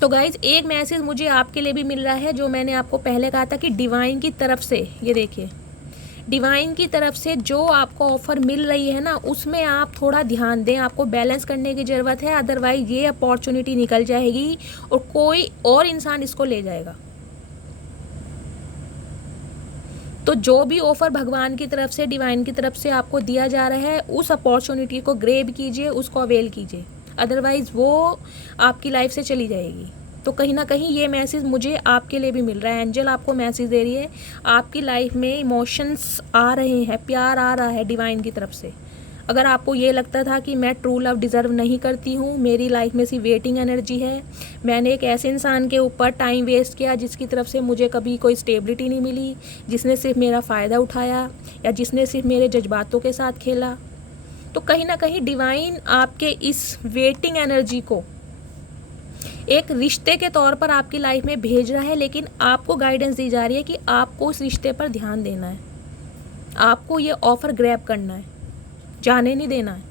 तो गाइज एक मैसेज मुझे आपके लिए भी मिल रहा है, जो मैंने आपको पहले कहा था कि डिवाइन की तरफ से, ये देखिए डिवाइन की तरफ से जो आपको ऑफ़र मिल रही है ना, उसमें आप थोड़ा ध्यान दें। आपको बैलेंस करने की ज़रूरत है, अदरवाइज़ ये अपॉर्चुनिटी निकल जाएगी और कोई और इंसान इसको ले जाएगा। तो जो भी ऑफ़र भगवान की तरफ से, डिवाइन की तरफ से आपको दिया जा रहा है, उस अपॉर्चुनिटी को ग्रैब कीजिए, उसको अवेल कीजिए, अदरवाइज़ वो आपकी लाइफ से चली जाएगी। तो कहीं ना कहीं ये मैसेज मुझे आपके लिए भी मिल रहा है। एंजल आपको मैसेज दे रही है, आपकी लाइफ में इमोशंस आ रहे हैं, प्यार आ रहा है डिवाइन की तरफ से। अगर आपको ये लगता था कि मैं ट्रू लव डिज़र्व नहीं करती हूँ, मेरी लाइफ में सिर्फ वेटिंग एनर्जी है, मैंने एक ऐसे इंसान के ऊपर टाइम वेस्ट किया जिसकी तरफ से मुझे कभी कोई स्टेबिलिटी नहीं मिली, जिसने सिर्फ मेरा फ़ायदा उठाया या जिसने सिर्फ मेरे जज्बातों के साथ खेला, तो कहीं ना कहीं डिवाइन आपके इस वेटिंग एनर्जी को एक रिश्ते के तौर पर आपकी लाइफ में भेज रहा है, लेकिन आपको गाइडेंस दी जा रही है कि आपको उस रिश्ते पर ध्यान देना है, आपको ये ऑफ़र ग्रैब करना है, जाने नहीं देना है।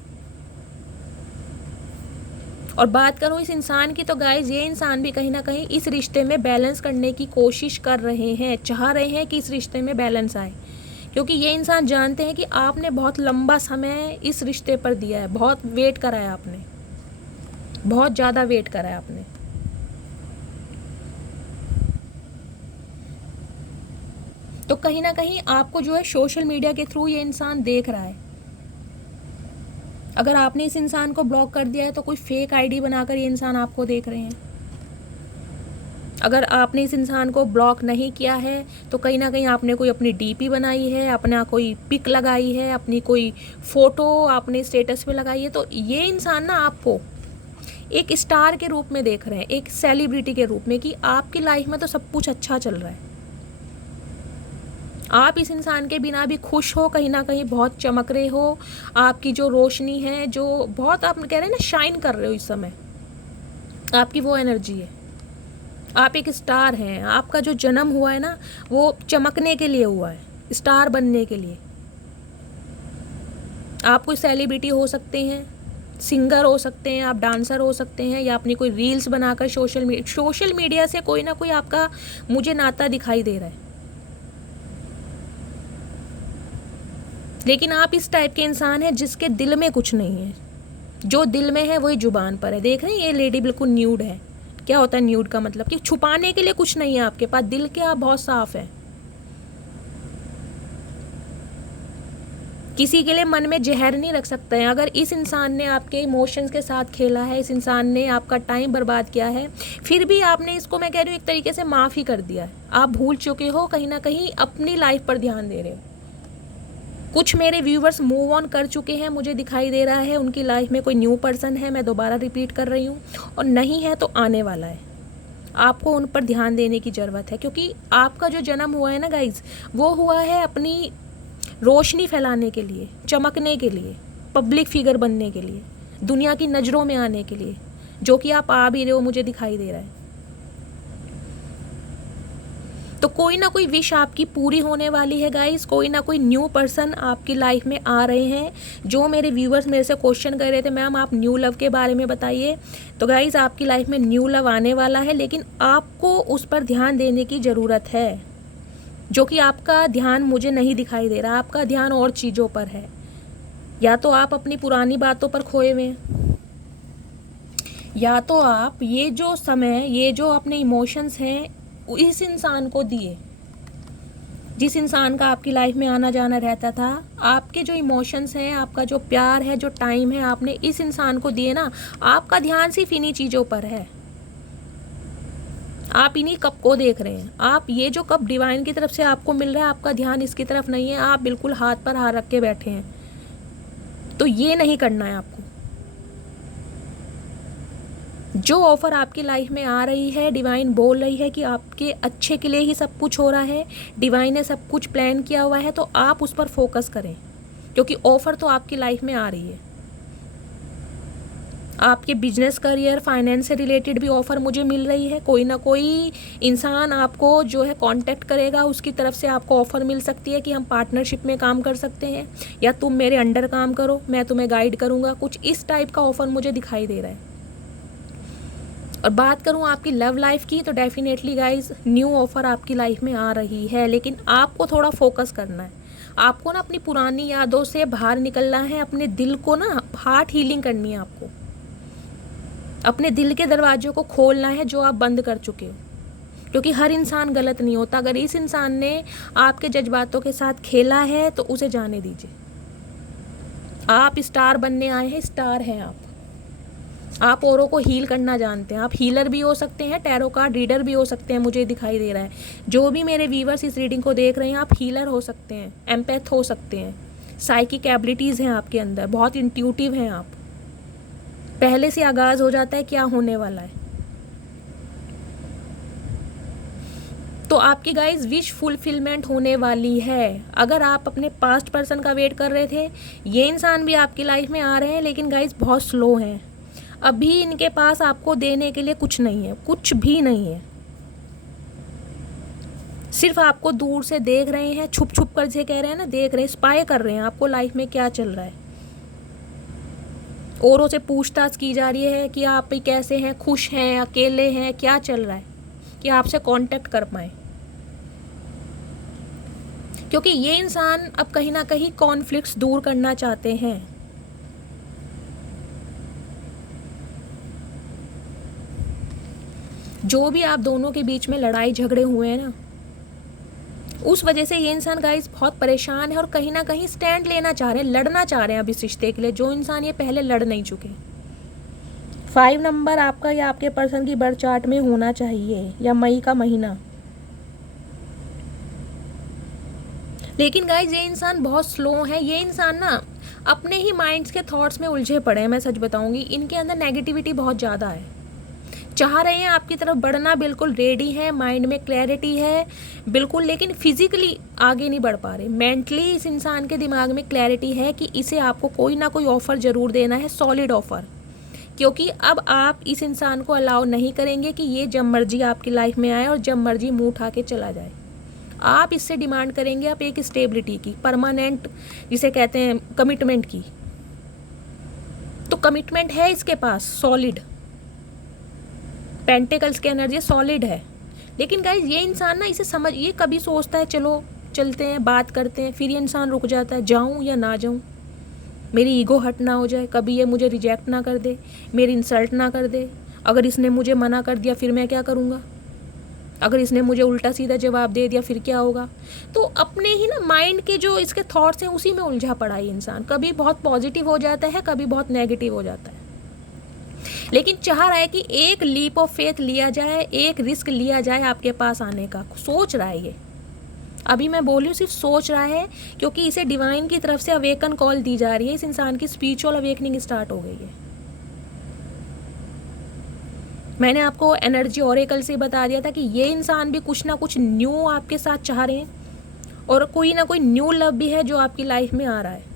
और बात करूँ इस इंसान की, तो गाइज ये इंसान भी कहीं ना कहीं इस रिश्ते में बैलेंस करने की कोशिश कर रहे हैं, चाह रहे हैं कि इस रिश्ते में बैलेंस आए, क्योंकि ये इंसान जानते हैं कि आपने बहुत लंबा समय इस रिश्ते पर दिया है, बहुत वेट करा है आपने, बहुत ज़्यादा वेट करा है आपने। तो कहीं ना कहीं आपको जो है सोशल मीडिया के थ्रू ये इंसान देख रहा है। अगर आपने इस इंसान को ब्लॉक कर दिया है तो कोई फेक आईडी बनाकर ये इंसान आपको देख रहे हैं। अगर आपने इस इंसान को ब्लॉक नहीं किया है तो कहीं ना कहीं आपने कोई अपनी डीपी बनाई है, अपना कोई पिक लगाई है, अपनी कोई फ़ोटो आपने स्टेटस पे लगाई है, तो ये इंसान ना आपको एक स्टार के रूप में देख रहे हैं, एक सेलिब्रिटी के रूप में, कि आपकी लाइफ में तो सब कुछ अच्छा चल रहा है, आप इस इंसान के बिना भी खुश हो, कहीं ना कहीं बहुत चमक रहे हो, आपकी जो रोशनी है, जो बहुत आप कह रहे हैं ना शाइन कर रहे हो इस समय, आपकी वो एनर्जी है, आप एक स्टार हैं। आपका जो जन्म हुआ है ना वो चमकने के लिए हुआ है, स्टार बनने के लिए। आप कोई सेलिब्रिटी हो सकते हैं, सिंगर हो सकते हैं, आप डांसर हो सकते हैं, या अपनी कोई रील्स बनाकर सोशल मीडिया से कोई ना कोई आपका मुझे नाता दिखाई दे रहा है, लेकिन आप इस टाइप के इंसान हैं जिसके दिल में कुछ नहीं है, जो दिल में है वही जुबान पर है। देख रहे हैं ये लेडी बिल्कुल न्यूड है। क्या होता है न्यूड का मतलब? कि छुपाने के लिए कुछ नहीं है आपके पास, दिल के आप बहुत साफ है, किसी के लिए मन में जहर नहीं रख सकते हैं। अगर इस इंसान ने आपके इमोशंस के साथ खेला है, इस इंसान ने आपका टाइम बर्बाद किया है, फिर भी आपने इसको, मैं कह रही हूँ, एक तरीके से माफ़ ही कर दिया है। आप भूल चुके हो, कहीं ना कहीं अपनी लाइफ पर ध्यान दे रहे हो। कुछ मेरे व्यूवर्स मूव ऑन कर चुके हैं, मुझे दिखाई दे रहा है उनकी लाइफ में कोई न्यू पर्सन है, मैं दोबारा रिपीट कर रही हूँ, और नहीं है तो आने वाला है। आपको उन पर ध्यान देने की ज़रूरत है, क्योंकि आपका जो जन्म हुआ है ना गाइज, वो हुआ है अपनी रोशनी फैलाने के लिए, चमकने के लिए, पब्लिक फिगर बनने के लिए, दुनिया की नज़रों में आने के लिए, जो कि आप आ भी रहे हो, मुझे दिखाई दे रहा है। तो कोई ना कोई विश आपकी पूरी होने वाली है गाइस, कोई ना कोई न्यू पर्सन आपकी लाइफ में आ रहे हैं। जो मेरे व्यूवर्स मेरे से क्वेश्चन कर रहे थे, मैम आप न्यू लव के बारे में बताइए, तो गाइस आपकी लाइफ में न्यू लव आने वाला है, लेकिन आपको उस पर ध्यान देने की ज़रूरत है, जो कि आपका ध्यान मुझे नहीं दिखाई दे रहा। आपका ध्यान और चीज़ों पर है, या तो आप अपनी पुरानी बातों पर खोए हुए हैं, या तो आप ये जो समय, ये जो अपने इमोशंस हैं इस इंसान को दिए, जिस इंसान का आपकी लाइफ में आना जाना रहता था। आपके जो इमोशंस हैं, आपका जो प्यार है, जो टाइम है, आपने इस इंसान को दिए ना। आपका ध्यान सिर्फ इन्हीं चीज़ों पर है, आप इन्हीं कप को देख रहे हैं। आप ये जो कप डिवाइन की तरफ से आपको मिल रहा है, आपका ध्यान इसकी तरफ नहीं है, आप बिल्कुल हाथ पर हाथ रख के बैठे हैं। तो ये नहीं करना है आपको। जो ऑफ़र आपकी लाइफ में आ रही है, डिवाइन बोल रही है कि आपके अच्छे के लिए ही सब कुछ हो रहा है, डिवाइन ने सब कुछ प्लान किया हुआ है, तो आप उस पर फोकस करें, क्योंकि ऑफ़र तो आपकी लाइफ में आ रही है। आपके बिजनेस, करियर, फाइनेंस से रिलेटेड भी ऑफ़र मुझे मिल रही है। कोई ना कोई इंसान आपको जो है कांटेक्ट करेगा, उसकी तरफ से आपको ऑफ़र मिल सकती है कि हम पार्टनरशिप में काम कर सकते हैं, या तुम मेरे अंडर काम करो, मैं तुम्हें गाइड करूँगा। कुछ इस टाइप का ऑफ़र मुझे दिखाई दे रहा है। और बात करूँ आपकी लव लाइफ की, तो डेफिनेटली गाइज न्यू ऑफ़र आपकी लाइफ में आ रही है, लेकिन आपको थोड़ा फोकस करना है। आपको ना अपनी पुरानी यादों से बाहर निकलना है, अपने दिल को ना हार्ट हीलिंग करनी है। आपको अपने दिल के दरवाजों को खोलना है जो आप बंद कर चुके हो, क्योंकि हर इंसान गलत नहीं होता। अगर इस इंसान ने आपके जज्बातों के साथ खेला है तो उसे जाने दीजिए। आप स्टार बनने आए हैं, स्टार हैं आप औरों को हील करना जानते हैं। आप हीलर भी हो सकते हैं, टैरो कार्ड रीडर भी हो सकते हैं, मुझे दिखाई दे रहा है। जो भी मेरे व्यूवर्स इस रीडिंग को देख रहे हैं, आप हीलर हो सकते हैं, एम्पैथ हो सकते हैं, साइकिक एबिलिटीज़ हैं आपके अंदर, बहुत इंट्यूटिव हैं आप, पहले से आगाज़ हो जाता है क्या होने वाला है। तो आपकी गाइज विश फुलफिलमेंट होने वाली है। अगर आप अपने पास्ट पर्सन का वेट कर रहे थे, ये इंसान भी आपकी लाइफ में आ रहे हैं, लेकिन गाइज बहुत स्लो हैं। अभी इनके पास आपको देने के लिए कुछ नहीं है, कुछ भी नहीं है। सिर्फ आपको दूर से देख रहे हैं, छुप छुप कर से कह रहे हैं ना, देख रहे हैं, स्पाई कर रहे हैं आपको लाइफ में क्या चल रहा है। औरों से पूछताछ की जा रही है कि आप कैसे हैं, खुश हैं, अकेले हैं, क्या चल रहा है, कि आपसे कांटेक्ट कर पाए। क्योंकि ये इंसान अब कहीं ना कहीं कॉन्फ्लिक्ट्स दूर करना चाहते हैं। जो भी आप दोनों के बीच में लड़ाई झगड़े हुए हैं ना, उस वजह से ये इंसान गाइस बहुत परेशान है और कहीं ना कहीं स्टैंड लेना चाह रहे हैं, लड़ना चाह रहे हैं अब इस रिश्ते के लिए, जो इंसान ये पहले लड़ नहीं चुके। 5 नंबर आपका या आपके पर्सन की बर्थ चार्ट में होना चाहिए, या मई का महीना। लेकिन गाइज ये इंसान बहुत स्लो है। ये इंसान ना अपने ही माइंड्स के थॉट्स में उलझे पड़े हैं। मैं सच बताऊंगी, इनके अंदर नेगेटिविटी बहुत ज़्यादा है। चाह रहे हैं आपकी तरफ बढ़ना, बिल्कुल रेडी है, माइंड में क्लैरिटी है बिल्कुल, लेकिन फिजिकली आगे नहीं बढ़ पा रहे। मेंटली इस इंसान के दिमाग में क्लैरिटी है कि इसे आपको कोई ना कोई ऑफ़र ज़रूर देना है, सॉलिड ऑफ़र। क्योंकि अब आप इस इंसान को अलाउ नहीं करेंगे कि ये जब मर्जी आपकी लाइफ में आए और जब मर्जी मुंह उठा के चला जाए। आप इससे डिमांड करेंगे आप एक स्टेबिलिटी की, परमानेंट जिसे कहते हैं कमिटमेंट की। तो कमिटमेंट है इसके पास सॉलिड, पेंटिकल्स की एनर्जी सॉलिड है। लेकिन गाइज ये इंसान ना इसे समझ, ये कभी सोचता है चलो चलते हैं, बात करते हैं, फिर ये इंसान रुक जाता है, जाऊं या ना जाऊं, मेरी ईगो हट ना हो जाए, कभी ये मुझे रिजेक्ट ना कर दे, मेरी इंसल्ट ना कर दे। अगर इसने मुझे मना कर दिया फिर मैं क्या करूँगा, अगर इसने मुझे उल्टा सीधा जवाब दे दिया फिर क्या होगा। तो अपने ही ना माइंड के जो इसके थॉट्स हैं उसी में उलझा पड़ा है इंसान। कभी बहुत पॉजिटिव हो जाता है, कभी बहुत नेगेटिव हो जाता है। लेकिन चाह रहा है कि एक लीप ऑफ फेथ लिया जाए, एक रिस्क लिया जाए आपके पास आने का, सोच रहा है ये। अभी मैं बोली हूँ सिर्फ सोच रहा है, क्योंकि इसे डिवाइन की तरफ से अवेकन कॉल दी जा रही है। इस इंसान की स्पिरिचुअल अवेकनिंग स्टार्ट हो गई है। मैंने आपको एनर्जी ओरेकल से बता दिया था कि ये इंसान भी कुछ ना कुछ न्यू आपके साथ चाह रहे हैं, और कोई ना कोई न्यू लव भी है जो आपकी लाइफ में आ रहा है।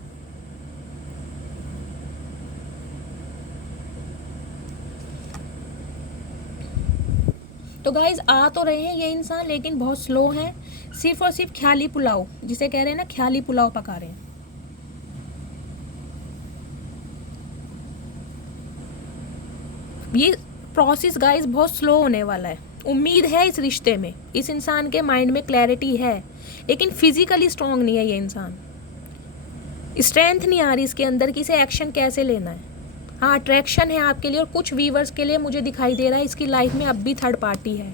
तो गाइज आ तो रहे हैं ये इंसान, लेकिन बहुत स्लो हैं। सिर्फ और सिर्फ ख्याली पुलाव, जिसे कह रहे हैं ना, ख्याली पुलाव पका रहे हैं। ये प्रोसेस गाइज बहुत स्लो होने वाला है। उम्मीद है इस रिश्ते में, इस इंसान के माइंड में क्लैरिटी है, लेकिन फिजिकली स्ट्रांग नहीं है ये इंसान। स्ट्रेंथ नहीं आ रही इसके अंदर कि इसे एक्शन कैसे लेना है। हाँ, अट्रैक्शन है आपके लिए, और कुछ व्यूवर्स के लिए मुझे दिखाई दे रहा है इसकी लाइफ में अब भी थर्ड पार्टी है।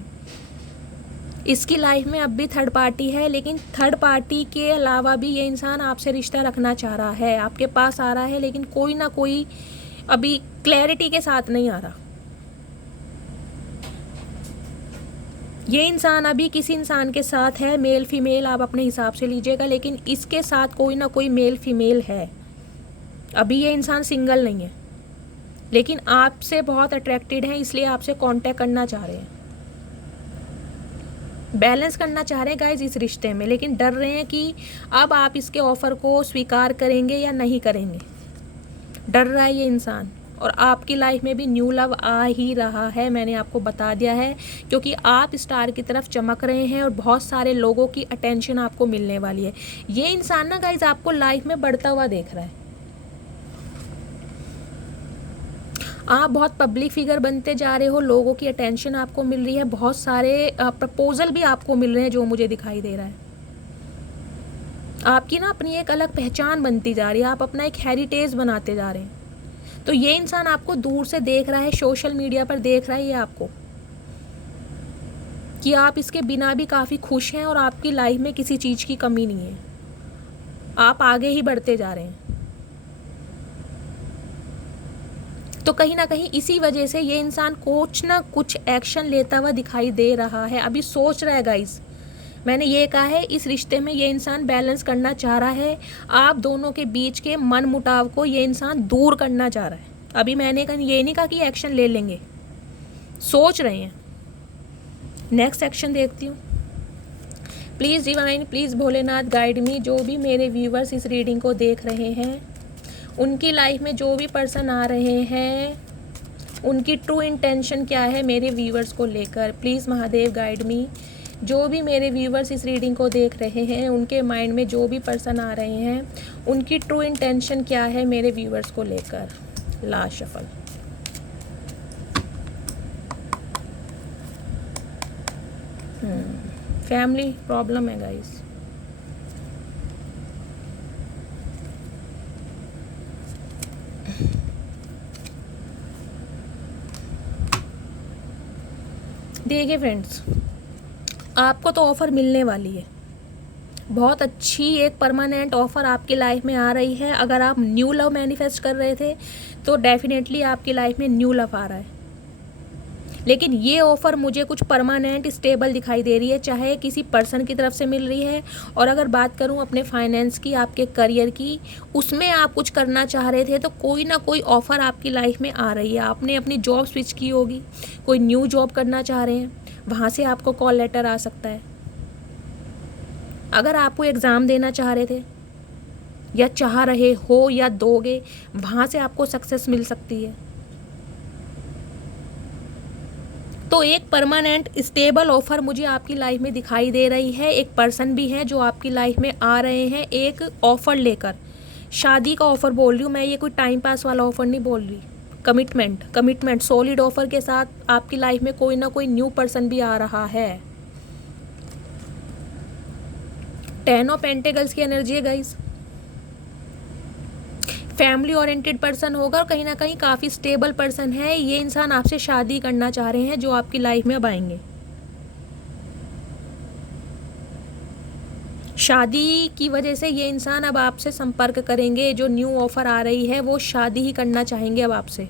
इसकी लाइफ में अब भी थर्ड पार्टी है, लेकिन थर्ड पार्टी के अलावा भी ये इंसान आपसे रिश्ता रखना चाह रहा है, आपके पास आ रहा है, लेकिन कोई ना कोई अभी क्लैरिटी के साथ नहीं आ रहा। ये इंसान अभी किसी इंसान के साथ है, मेल फीमेल आप अपने हिसाब से लीजिएगा, लेकिन इसके साथ कोई ना कोई मेल फीमेल है। अभी ये इंसान सिंगल नहीं है, लेकिन आपसे बहुत अट्रैक्टेड है, इसलिए आपसे कांटेक्ट करना चाह रहे हैं, बैलेंस करना चाह रहे हैं गाइज इस रिश्ते में, लेकिन डर रहे हैं कि अब आप इसके ऑफ़र को स्वीकार करेंगे या नहीं करेंगे। डर रहा है ये इंसान। और आपकी लाइफ में भी न्यू लव आ ही रहा है, मैंने आपको बता दिया है, क्योंकि आप स्टार की तरफ चमक रहे हैं और बहुत सारे लोगों की अटेंशन आपको मिलने वाली है। ये इंसान ना गाइज आपको लाइफ में बढ़ता हुआ देख रहा है। आप बहुत पब्लिक फिगर बनते जा रहे हो, लोगों की अटेंशन आपको मिल रही है, बहुत सारे प्रपोजल भी आपको मिल रहे हैं, जो मुझे दिखाई दे रहा है। आपकी ना अपनी एक अलग पहचान बनती जा रही है, आप अपना एक हेरिटेज बनाते जा रहे हैं। तो ये इंसान आपको दूर से देख रहा है, सोशल मीडिया पर देख रहा है ये आपको, कि आप इसके बिना भी काफ़ी खुश हैं और आपकी लाइफ में किसी चीज़ की कमी नहीं है, आप आगे ही बढ़ते जा रहे हैं। तो कहीं ना कहीं इसी वजह से ये इंसान कुछ ना कुछ एक्शन लेता हुआ दिखाई दे रहा है। अभी सोच रहा है गाइस, मैंने ये कहा है इस रिश्ते में ये इंसान बैलेंस करना चाह रहा है, आप दोनों के बीच के मन मुटाव को ये इंसान दूर करना चाह रहा है। अभी मैंने ये नहीं कहा कि एक्शन ले लेंगे, सोच रहे हैं। नेक्स्ट एक्शन देखती हूँ। Please divine, please Bholenath guide me. जो भी मेरे व्यूवर्स इस रीडिंग को देख रहे हैं, उनकी लाइफ में जो भी पर्सन आ रहे हैं, उनकी ट्रू इंटेंशन क्या है मेरे व्यूवर्स को लेकर। Please Mahadev guide me. जो भी मेरे व्यूवर्स इस रीडिंग को देख रहे हैं, उनके माइंड में जो भी पर्सन आ रहे हैं, उनकी ट्रू इंटेंशन क्या है मेरे व्यूवर्स को लेकर। Last shuffle. फैमिली प्रॉब्लम है गाइस। देखिए फ्रेंड्स, आपको तो ऑफ़र मिलने वाली है, बहुत अच्छी एक परमानेंट ऑफ़र आपकी लाइफ में आ रही है। अगर आप न्यू लव मैनिफेस्ट कर रहे थे तो डेफिनेटली आपकी लाइफ में न्यू लव आ रहा है। लेकिन ये ऑफ़र मुझे कुछ परमानेंट स्टेबल दिखाई दे रही है, चाहे किसी पर्सन की तरफ से मिल रही है। और अगर बात करूँ अपने फाइनेंस की, आपके करियर की, उसमें आप कुछ करना चाह रहे थे तो कोई ना कोई ऑफ़र आपकी लाइफ में आ रही है। आपने अपनी जॉब स्विच की होगी, कोई न्यू जॉब करना चाह रहे हैं, वहाँ से आपको कॉल लेटर आ सकता है। अगर आपको एग्ज़ाम देना चाह रहे थे या चाह रहे हो या दोगे, वहाँ से आपको सक्सेस मिल सकती है। तो एक परमानेंट स्टेबल ऑफ़र मुझे आपकी लाइफ में दिखाई दे रही है। एक पर्सन भी है जो आपकी लाइफ में आ रहे हैं एक ऑफ़र लेकर। शादी का ऑफ़र बोल रही हूँ मैं, ये कोई टाइम पास वाला ऑफ़र नहीं बोल रही। कमिटमेंट सॉलिड ऑफ़र के साथ आपकी लाइफ में कोई ना कोई न्यू पर्सन भी आ रहा है। 10 ऑफ पेंटिकल्स की एनर्जी है गाइस। फैमिली ओरिएंटेड पर्सन होगा और कहीं ना कहीं काफ़ी स्टेबल पर्सन है। ये इंसान आपसे शादी करना चाह रहे हैं जो आपकी लाइफ में अब आएंगे। शादी की वजह से ये इंसान अब आपसे संपर्क करेंगे। जो न्यू ऑफ़र आ रही है वो शादी ही करना चाहेंगे अब आपसे।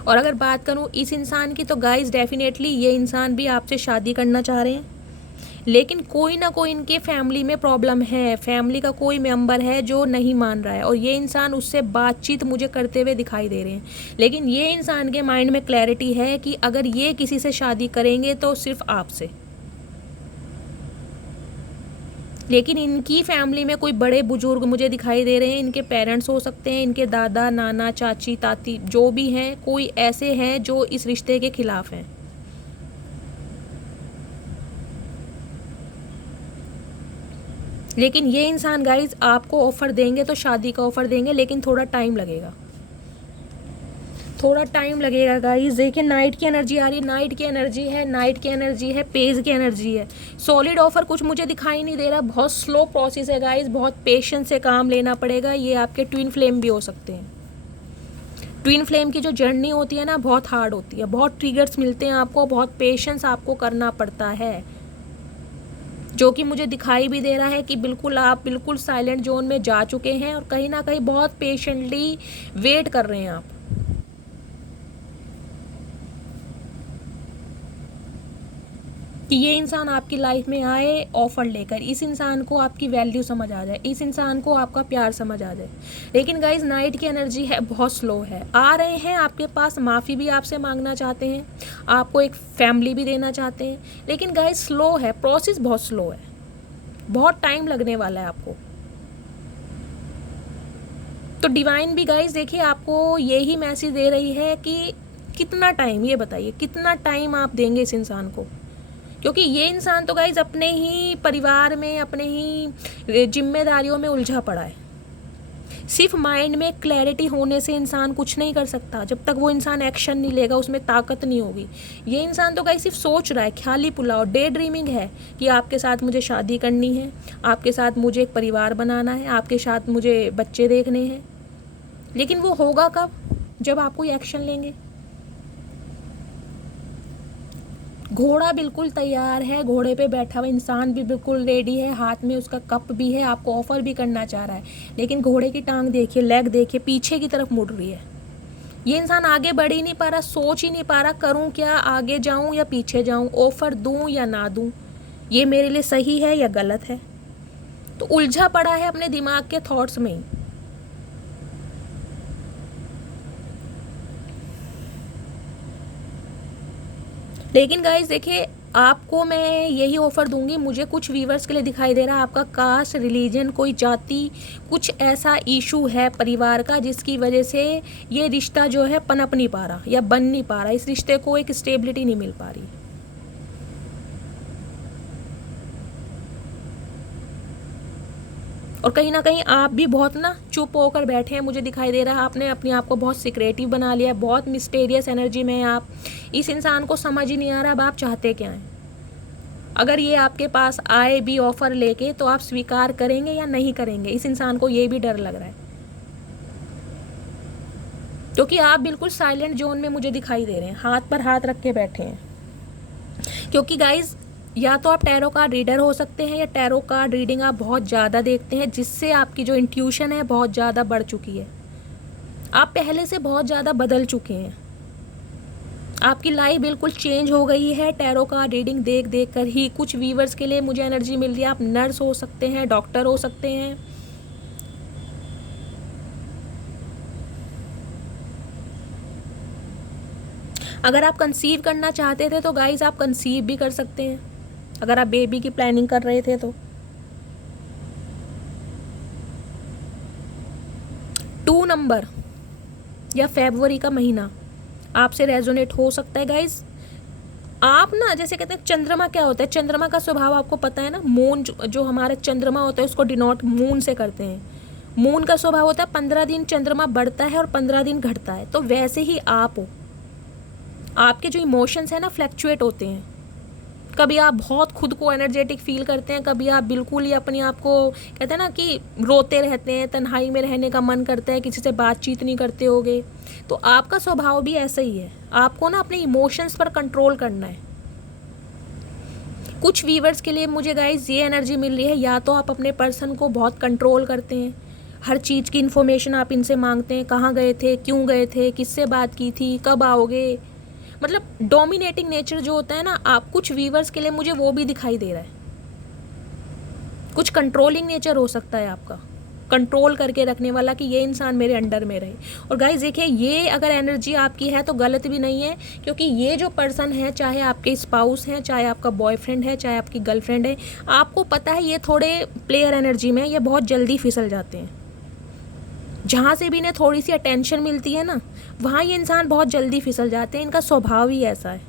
और अगर बात करूँ इस इंसान की, तो गाइस डेफिनेटली ये इंसान भी आपसे शादी करना चाह रहे हैं। लेकिन कोई ना कोई इनके फैमिली में प्रॉब्लम है, फैमिली का कोई मेंबर है जो नहीं मान रहा है और ये इंसान उससे बातचीत मुझे करते हुए दिखाई दे रहे हैं। लेकिन ये इंसान के माइंड में क्लैरिटी है कि अगर ये किसी से शादी करेंगे तो सिर्फ आपसे। लेकिन इनकी फैमिली में कोई बड़े बुजुर्ग मुझे दिखाई दे रहे हैं। इनके पेरेंट्स हो सकते हैं, इनके दादा नाना चाची ताती जो भी हैं, कोई ऐसे हैं जो इस रिश्ते के खिलाफ हैं। लेकिन ये इंसान गाइज आपको ऑफ़र देंगे तो शादी का ऑफ़र देंगे, लेकिन थोड़ा टाइम लगेगा, थोड़ा टाइम लगेगा गाइज। देखिए नाइट की एनर्जी आ रही है, नाइट की एनर्जी है, पेज की एनर्जी है। सॉलिड ऑफ़र कुछ मुझे दिखाई नहीं दे रहा, बहुत स्लो प्रोसेस है गाइज, बहुत पेशेंस से काम लेना पड़ेगा। ये आपके ट्विन फ्लेम भी हो सकते हैं। ट्विन फ्लेम की जो जर्नी होती है ना, बहुत हार्ड होती है, बहुत ट्रिगर्स मिलते हैं आपको, बहुत पेशेंस आपको करना पड़ता है। जो कि मुझे दिखाई भी दे रहा है कि बिल्कुल आप बिल्कुल साइलेंट जोन में जा चुके हैं और कहीं ना कहीं बहुत पेशेंटली वेट कर रहे हैं आप। कि ये इंसान आपकी लाइफ में आए ऑफ़र लेकर, इस इंसान को आपकी वैल्यू समझ आ जाए, इस इंसान को आपका प्यार समझ आ जाए। लेकिन गाइज नाइट की एनर्जी है, बहुत स्लो है। आ रहे हैं आपके पास, माफ़ी भी आपसे मांगना चाहते हैं, आपको एक फैमिली भी देना चाहते हैं। लेकिन गाइज स्लो है, प्रोसेस बहुत स्लो है, बहुत टाइम लगने वाला है आपको। तो डिवाइन भी गाइज देखिए आपको यही मैसेज दे रही है कि कितना टाइम, ये बताइए कितना टाइम आप देंगे इस इंसान को। क्योंकि ये इंसान तो गाइज अपने ही परिवार में, अपने ही जिम्मेदारियों में उलझा पड़ा है। सिर्फ माइंड में क्लैरिटी होने से इंसान कुछ नहीं कर सकता। जब तक वो इंसान एक्शन नहीं लेगा, उसमें ताकत नहीं होगी। ये इंसान तो गाइज सिर्फ सोच रहा है, ख्याली पुलाव, डे ड्रीमिंग है कि आपके साथ मुझे शादी करनी है, आपके साथ मुझे एक परिवार बनाना है, आपके साथ मुझे बच्चे देखने हैं। लेकिन वो होगा कब? जब आप कोई एक्शन लेंगे। घोड़ा बिल्कुल तैयार है, घोड़े पे बैठा हुआ इंसान भी बिल्कुल रेडी है, हाथ में उसका कप भी है, आपको ऑफ़र भी करना चाह रहा है। लेकिन घोड़े की टांग देखिए, लेग देखिए, पीछे की तरफ मुड़ रही है। ये इंसान आगे बढ़ ही नहीं पा रहा, सोच ही नहीं पा रहा करूं क्या, आगे जाऊं या पीछे जाऊं, ऑफर दूं या ना दूं, ये मेरे लिए सही है या गलत है। तो उलझा पड़ा है अपने दिमाग के थॉट्स में ही। लेकिन गाइस देखिए, आपको मैं यही ऑफ़र दूंगी, मुझे कुछ व्यूवर्स के लिए दिखाई दे रहा है आपका कास्ट, रिलीजन, कोई जाति, कुछ ऐसा इशू है परिवार का जिसकी वजह से ये रिश्ता जो है पनप नहीं पा रहा या बन नहीं पा रहा, इस रिश्ते को एक स्टेबिलिटी नहीं मिल पा रही। और कहीं ना कहीं आप भी बहुत ना चुप होकर बैठे हैं, मुझे दिखाई दे रहा है आपने अपने आप को बहुत सिक्रेटिव बना लिया है, बहुत मिस्टीरियस एनर्जी में हैं आप। इस इंसान को समझ ही नहीं आ रहा अब आप चाहते क्या हैं। अगर ये आपके पास आए भी ऑफर लेके तो आप स्वीकार करेंगे या नहीं करेंगे, इस इंसान को ये भी डर लग रहा है, क्योंकि आप बिल्कुल साइलेंट जोन में मुझे दिखाई दे रहे हैं, हाथ पर हाथ रख के बैठे हैं। क्योंकि गाइज, या तो आप टैरो कार्ड रीडर हो सकते हैं या टैरो कार्ड रीडिंग आप बहुत ज़्यादा देखते हैं, जिससे आपकी जो इंट्यूशन है बहुत ज़्यादा बढ़ चुकी है, आप पहले से बहुत ज़्यादा बदल चुके हैं, आपकी लाइफ बिल्कुल चेंज हो गई है टैरो कार्ड रीडिंग देख देख कर ही। कुछ व्यूवर्स के लिए मुझे एनर्जी मिल रही है, आप नर्स हो सकते हैं, डॉक्टर हो सकते हैं, अगर आप कंसीव करना चाहते थे तो गाइज आप कंसीव भी कर सकते हैं, अगर आप बेबी की प्लानिंग कर रहे थे तो। 2 नंबर या फरवरी का महीना आपसे रेजोनेट हो सकता है गाइज। आप ना जैसे कहते हैं चंद्रमा क्या होता है, चंद्रमा का स्वभाव आपको पता है ना, मून जो हमारा चंद्रमा होता है उसको डिनोट मून से करते हैं। मून का स्वभाव होता है 15 दिन चंद्रमा बढ़ता है और 15 दिन घटता है, तो वैसे ही आप हो, आपके जो इमोशंस हैं ना फ्लैक्चुएट होते हैं। कभी आप बहुत खुद को एनर्जेटिक फील करते हैं, कभी आप बिल्कुल ही अपने आप को कहते हैं ना कि रोते रहते हैं, तन्हाई में रहने का मन करता है, किसी से बातचीत नहीं करते होगे। तो आपका स्वभाव भी ऐसा ही है, आपको ना अपने इमोशंस पर कंट्रोल करना है। कुछ व्यूवर्स के लिए मुझे गाइज ये एनर्जी मिल रही है, या तो आप अपने पर्सन को बहुत कंट्रोल करते हैं, हर चीज़ की इन्फॉर्मेशन आप इनसे मांगते हैं, कहाँ गए थे, क्यों गए थे, किससे बात की थी, कब आओगे, मतलब डोमिनेटिंग नेचर जो होता है ना आप, कुछ व्यूवर्स के लिए मुझे वो भी दिखाई दे रहा है। कुछ कंट्रोलिंग नेचर हो सकता है आपका, कंट्रोल करके रखने वाला कि ये इंसान मेरे अंडर में रहे। और गाइस देखिए, ये अगर एनर्जी आपकी है तो गलत भी नहीं है, क्योंकि ये जो पर्सन है, चाहे आपके स्पाउस हैं, चाहे आपका बॉयफ्रेंड है, चाहे आपकी गर्लफ्रेंड है, आपको पता है ये थोड़े प्लेयर एनर्जी में, ये बहुत जल्दी फिसल जाते हैं। जहाँ से भी इन्हें थोड़ी सी अटेंशन मिलती है ना, वहाँ ये इंसान बहुत जल्दी फिसल जाते हैं, इनका स्वभाव ही ऐसा है।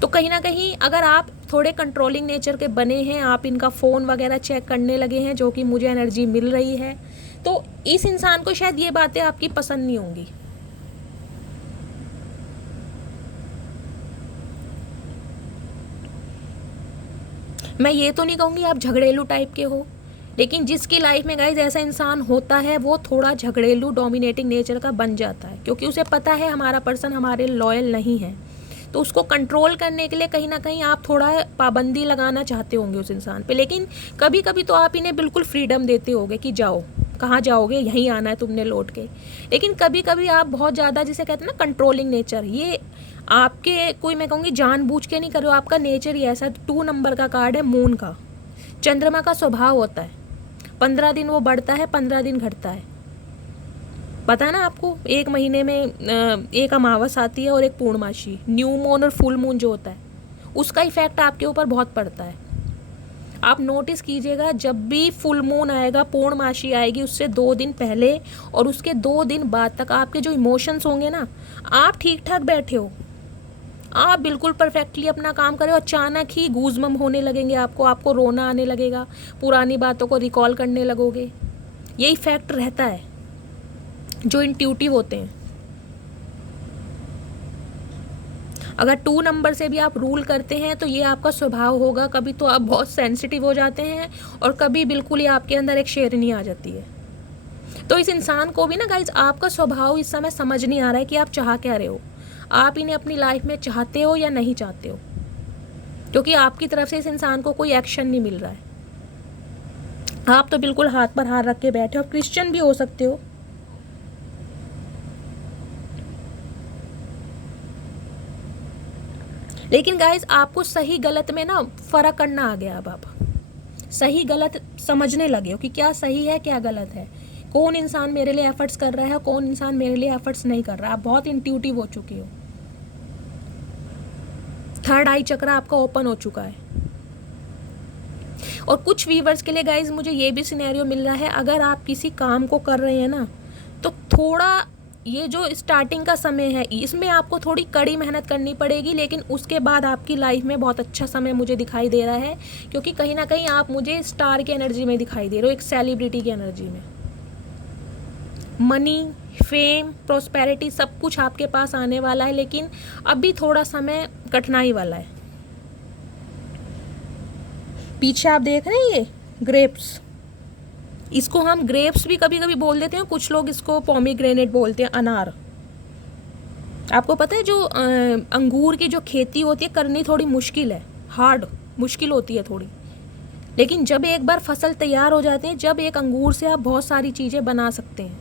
तो कहीं ना कहीं अगर आप थोड़े कंट्रोलिंग नेचर के बने हैं, आप इनका फ़ोन वगैरह चेक करने लगे हैं, जो कि मुझे एनर्जी मिल रही है, तो इस इंसान को शायद ये बातें आपकी पसंद नहीं होंगी। मैं ये तो नहीं कहूँगी आप झगड़ेलू टाइप के हो, लेकिन जिसकी लाइफ में गाइज ऐसा इंसान होता है वो थोड़ा झगड़ेलू डोमिनेटिंग नेचर का बन जाता है, क्योंकि उसे पता है हमारा पर्सन हमारे लॉयल नहीं है। तो उसको कंट्रोल करने के लिए कहीं ना कहीं आप थोड़ा पाबंदी लगाना चाहते होंगे उस इंसान पे, लेकिन कभी कभी तो आप इन्हें बिल्कुल फ्रीडम देते होगे कि जाओ, कहाँ जाओगे, यहीं आना है तुमने लौट के। लेकिन कभी कभी आप बहुत ज़्यादा, जिसे कहते हैं ना कंट्रोलिंग नेचर, ये आपके कोई मैं कहूँगी जानबूझ के नहीं कर रहे हो, आपका नेचर ही ऐसा। 2 नंबर का कार्ड है मून का, चंद्रमा का स्वभाव होता है 15 दिन वो बढ़ता है, 15 दिन घटता है। पता है ना आपको, एक महीने में एक अमावस आती है और एक पूर्णमासी, न्यू मून और फुल मून जो होता है उसका इफेक्ट आपके ऊपर बहुत पड़ता है। आप नोटिस कीजिएगा, जब भी फुल मून आएगा, पूर्णमासी आएगी, उससे 2 दिन पहले और उसके 2 दिन बाद तक आपके जो इमोशंस होंगे ना, आप ठीक ठाक बैठे हो, आप बिल्कुल परफेक्टली अपना काम करें, अचानक ही गूज़बम्प होने लगेंगे आपको रोना आने लगेगा, पुरानी बातों को रिकॉल करने लगोगे। ये इफेक्ट रहता है जो इंट्यूटिव होते हैं। अगर 2 नंबर से भी आप रूल करते हैं तो ये आपका स्वभाव होगा। कभी तो आप बहुत सेंसिटिव हो जाते हैं और कभी बिल्कुल ही आपके अंदर एक शेरनी आ जाती है। तो इस इंसान को भी ना गाइज आपका स्वभाव इस समय समझ नहीं आ रहा है कि आप चाह क्या रहे हो, आप इन्हें अपनी लाइफ में चाहते हो या नहीं चाहते हो, क्योंकि आपकी तरफ से इस इंसान को कोई एक्शन नहीं मिल रहा है। आप तो बिल्कुल हाथ पर हाथ रख के बैठे हो, क्रिश्चियन भी हो सकते हो, लेकिन गाइज आपको सही गलत में ना फ़र्क करना आ गया। अब आप सही गलत समझने लगे हो कि क्या सही है क्या गलत है, कौन इंसान मेरे लिए एफर्ट्स कर रहा है, कौन इंसान मेरे लिए एफर्ट्स नहीं कर रहा। आप बहुत इंट्यूटिव हो चुके हो, थर्ड आई चक्र आपका ओपन हो चुका है। और कुछ व्यूवर्स के लिए गाइज मुझे ये भी सिनेरियो मिल रहा है, अगर आप किसी काम को कर रहे हैं ना, तो थोड़ा ये जो स्टार्टिंग का समय है इसमें आपको थोड़ी कड़ी मेहनत करनी पड़ेगी, लेकिन उसके बाद आपकी लाइफ में बहुत अच्छा समय मुझे दिखाई दे रहा है, क्योंकि कहीं ना कहीं आप मुझे स्टार की एनर्जी में दिखाई दे रहे हो, एक सेलिब्रिटी की एनर्जी में। मनी, फेम, प्रॉस्पेरिटी सब कुछ आपके पास आने वाला है, लेकिन अभी थोड़ा समय कठिनाई वाला है। पीछे आप देख रहे हैं ये ग्रेप्स, इसको हम ग्रेप्स भी कभी कभी बोल देते हैं, कुछ लोग इसको पोमीग्रेनेट बोलते हैं, अनार। आपको पता है जो अंगूर की जो खेती होती है करनी थोड़ी मुश्किल है, हार्ड मुश्किल होती है थोड़ी, लेकिन जब एक बार फसल तैयार हो जाती है, जब एक अंगूर से आप बहुत सारी चीज़ें बना सकते हैं।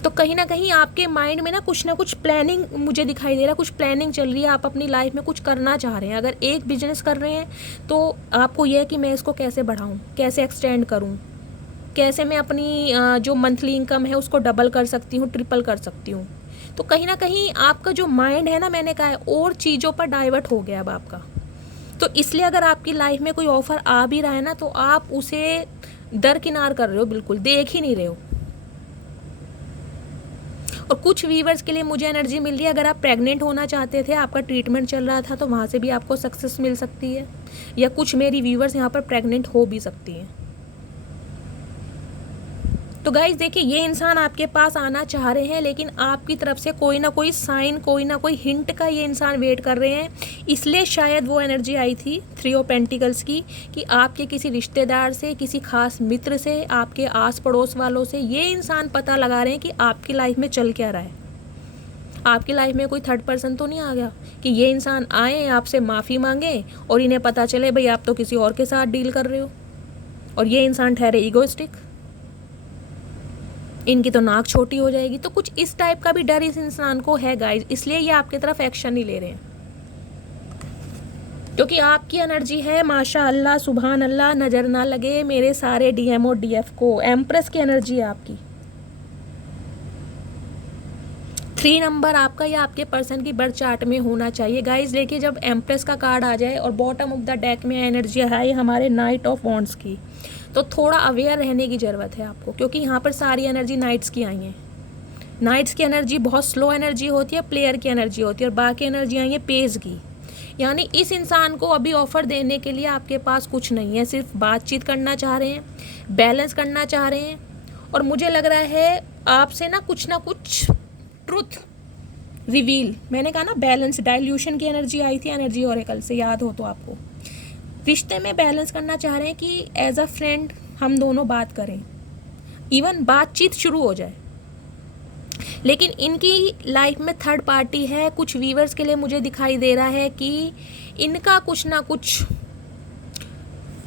तो कहीं ना कहीं आपके माइंड में ना कुछ प्लानिंग मुझे दिखाई दे रहा है, कुछ प्लानिंग चल रही है, आप अपनी लाइफ में कुछ करना चाह रहे हैं। अगर एक बिजनेस कर रहे हैं तो आपको यह है कि मैं इसको कैसे बढ़ाऊं, कैसे एक्सटेंड करूं, कैसे मैं अपनी जो मंथली इनकम है उसको डबल कर सकती हूँ, ट्रिपल कर सकती हूँ। तो कहीं ना कहीं आपका जो माइंड है ना, मैंने कहा है, और चीज़ों पर डाइवर्ट हो गया अब आपका। तो इसलिए अगर आपकी लाइफ में कोई ऑफ़र आ भी रहा है ना, तो आप उसे दरकिनार कर रहे हो, बिल्कुल देख ही नहीं रहे हो। और कुछ वीवर्स के लिए मुझे एनर्जी मिल रही है, अगर आप प्रेग्नेंट होना चाहते थे, आपका ट्रीटमेंट चल रहा था, तो वहाँ से भी आपको सक्सेस मिल सकती है, या कुछ मेरी व्यूवर्स यहाँ पर प्रेग्नेंट हो भी सकती हैं। तो गाइज देखिए, ये इंसान आपके पास आना चाह रहे हैं, लेकिन आपकी तरफ से कोई ना कोई साइन, कोई ना कोई हिंट का ये इंसान वेट कर रहे हैं। इसलिए शायद वो एनर्जी आई थी 3 ऑफ पेंटिकल्स की, कि आपके किसी रिश्तेदार से, किसी खास मित्र से, आपके आस पड़ोस वालों से ये इंसान पता लगा रहे हैं कि आपकी लाइफ में चल क्या रहा है। आपकी लाइफ में कोई थर्ड पर्सन तो नहीं आ गया कि ये इंसान आए, आपसे माफ़ी मांगे और इन्हें पता चले भाई आप तो किसी और के साथ डील कर रहे हो, और ये इंसान ठहरे ईगोइस्टिक, इनकी तो नाक छोटी हो जाएगी। तो कुछ इस टाइप का भी डर इस इंसान को है गाइज, इसलिए ये आपकी तरफ एक्शन नहीं ले रहे हैं, क्योंकि आपकी एनर्जी है माशाअल्लाह, सुभान अल्लाह, नज़र ना लगे मेरे सारे डीएम और डीएफ को। एम्प्रेस की एनर्जी है आपकी। 3 नंबर आपका या आपके पर्सन की बर्थ चार्ट में होना चाहिए गाइज। देखिए, जब एम्प्रेस का कार्ड आ जाए और बॉटम ऑफ द डेक में एनर्जी है हमारे नाइट ऑफ वॉन्ड्स की, तो थोड़ा अवेयर रहने की ज़रूरत है आपको, क्योंकि यहाँ पर सारी एनर्जी नाइट्स की आई है। नाइट्स की एनर्जी बहुत स्लो एनर्जी होती है, प्लेयर की एनर्जी होती है, और बाकी एनर्जी आई है पेज की। यानी इस इंसान को अभी ऑफ़र देने के लिए आपके पास कुछ नहीं है, सिर्फ बातचीत करना चाह रहे हैं, बैलेंस करना चाह रहे हैं। और मुझे लग रहा है आपसे ना कुछ ट्रुथ रिवील, मैंने कहा ना बैलेंस, डाइल्यूशन की एनर्जी आई थी एनर्जी ओरेकल से, याद हो तो आपको। रिश्ते में बैलेंस करना चाह रहे हैं कि एज अ फ्रेंड हम दोनों बात करें, इवन बातचीत शुरू हो जाए, लेकिन इनकी लाइफ में थर्ड पार्टी है। कुछ व्यूवर्स के लिए मुझे दिखाई दे रहा है कि इनका कुछ ना कुछ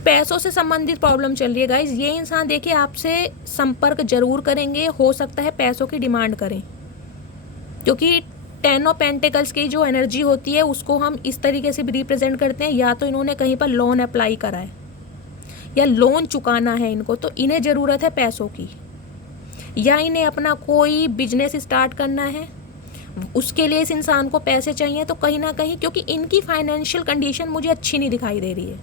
पैसों से संबंधित प्रॉब्लम चल रही है गाइज। ये इंसान देखिए आपसे संपर्क जरूर करेंगे, हो सकता है पैसों की डिमांड करें, क्योंकि 10 ऑफ पेंटिकल्स की जो एनर्जी होती है उसको हम इस तरीके से भी रिप्रेजेंट करते हैं, या तो इन्होंने कहीं पर लोन अप्लाई करा है या लोन चुकाना है इनको, तो इन्हें ज़रूरत है पैसों की, या इन्हें अपना कोई बिजनेस स्टार्ट करना है, उसके लिए इस इंसान को पैसे चाहिए। तो कहीं ना कहीं क्योंकि इनकी फाइनेंशियल कंडीशन मुझे अच्छी नहीं दिखाई दे रही है,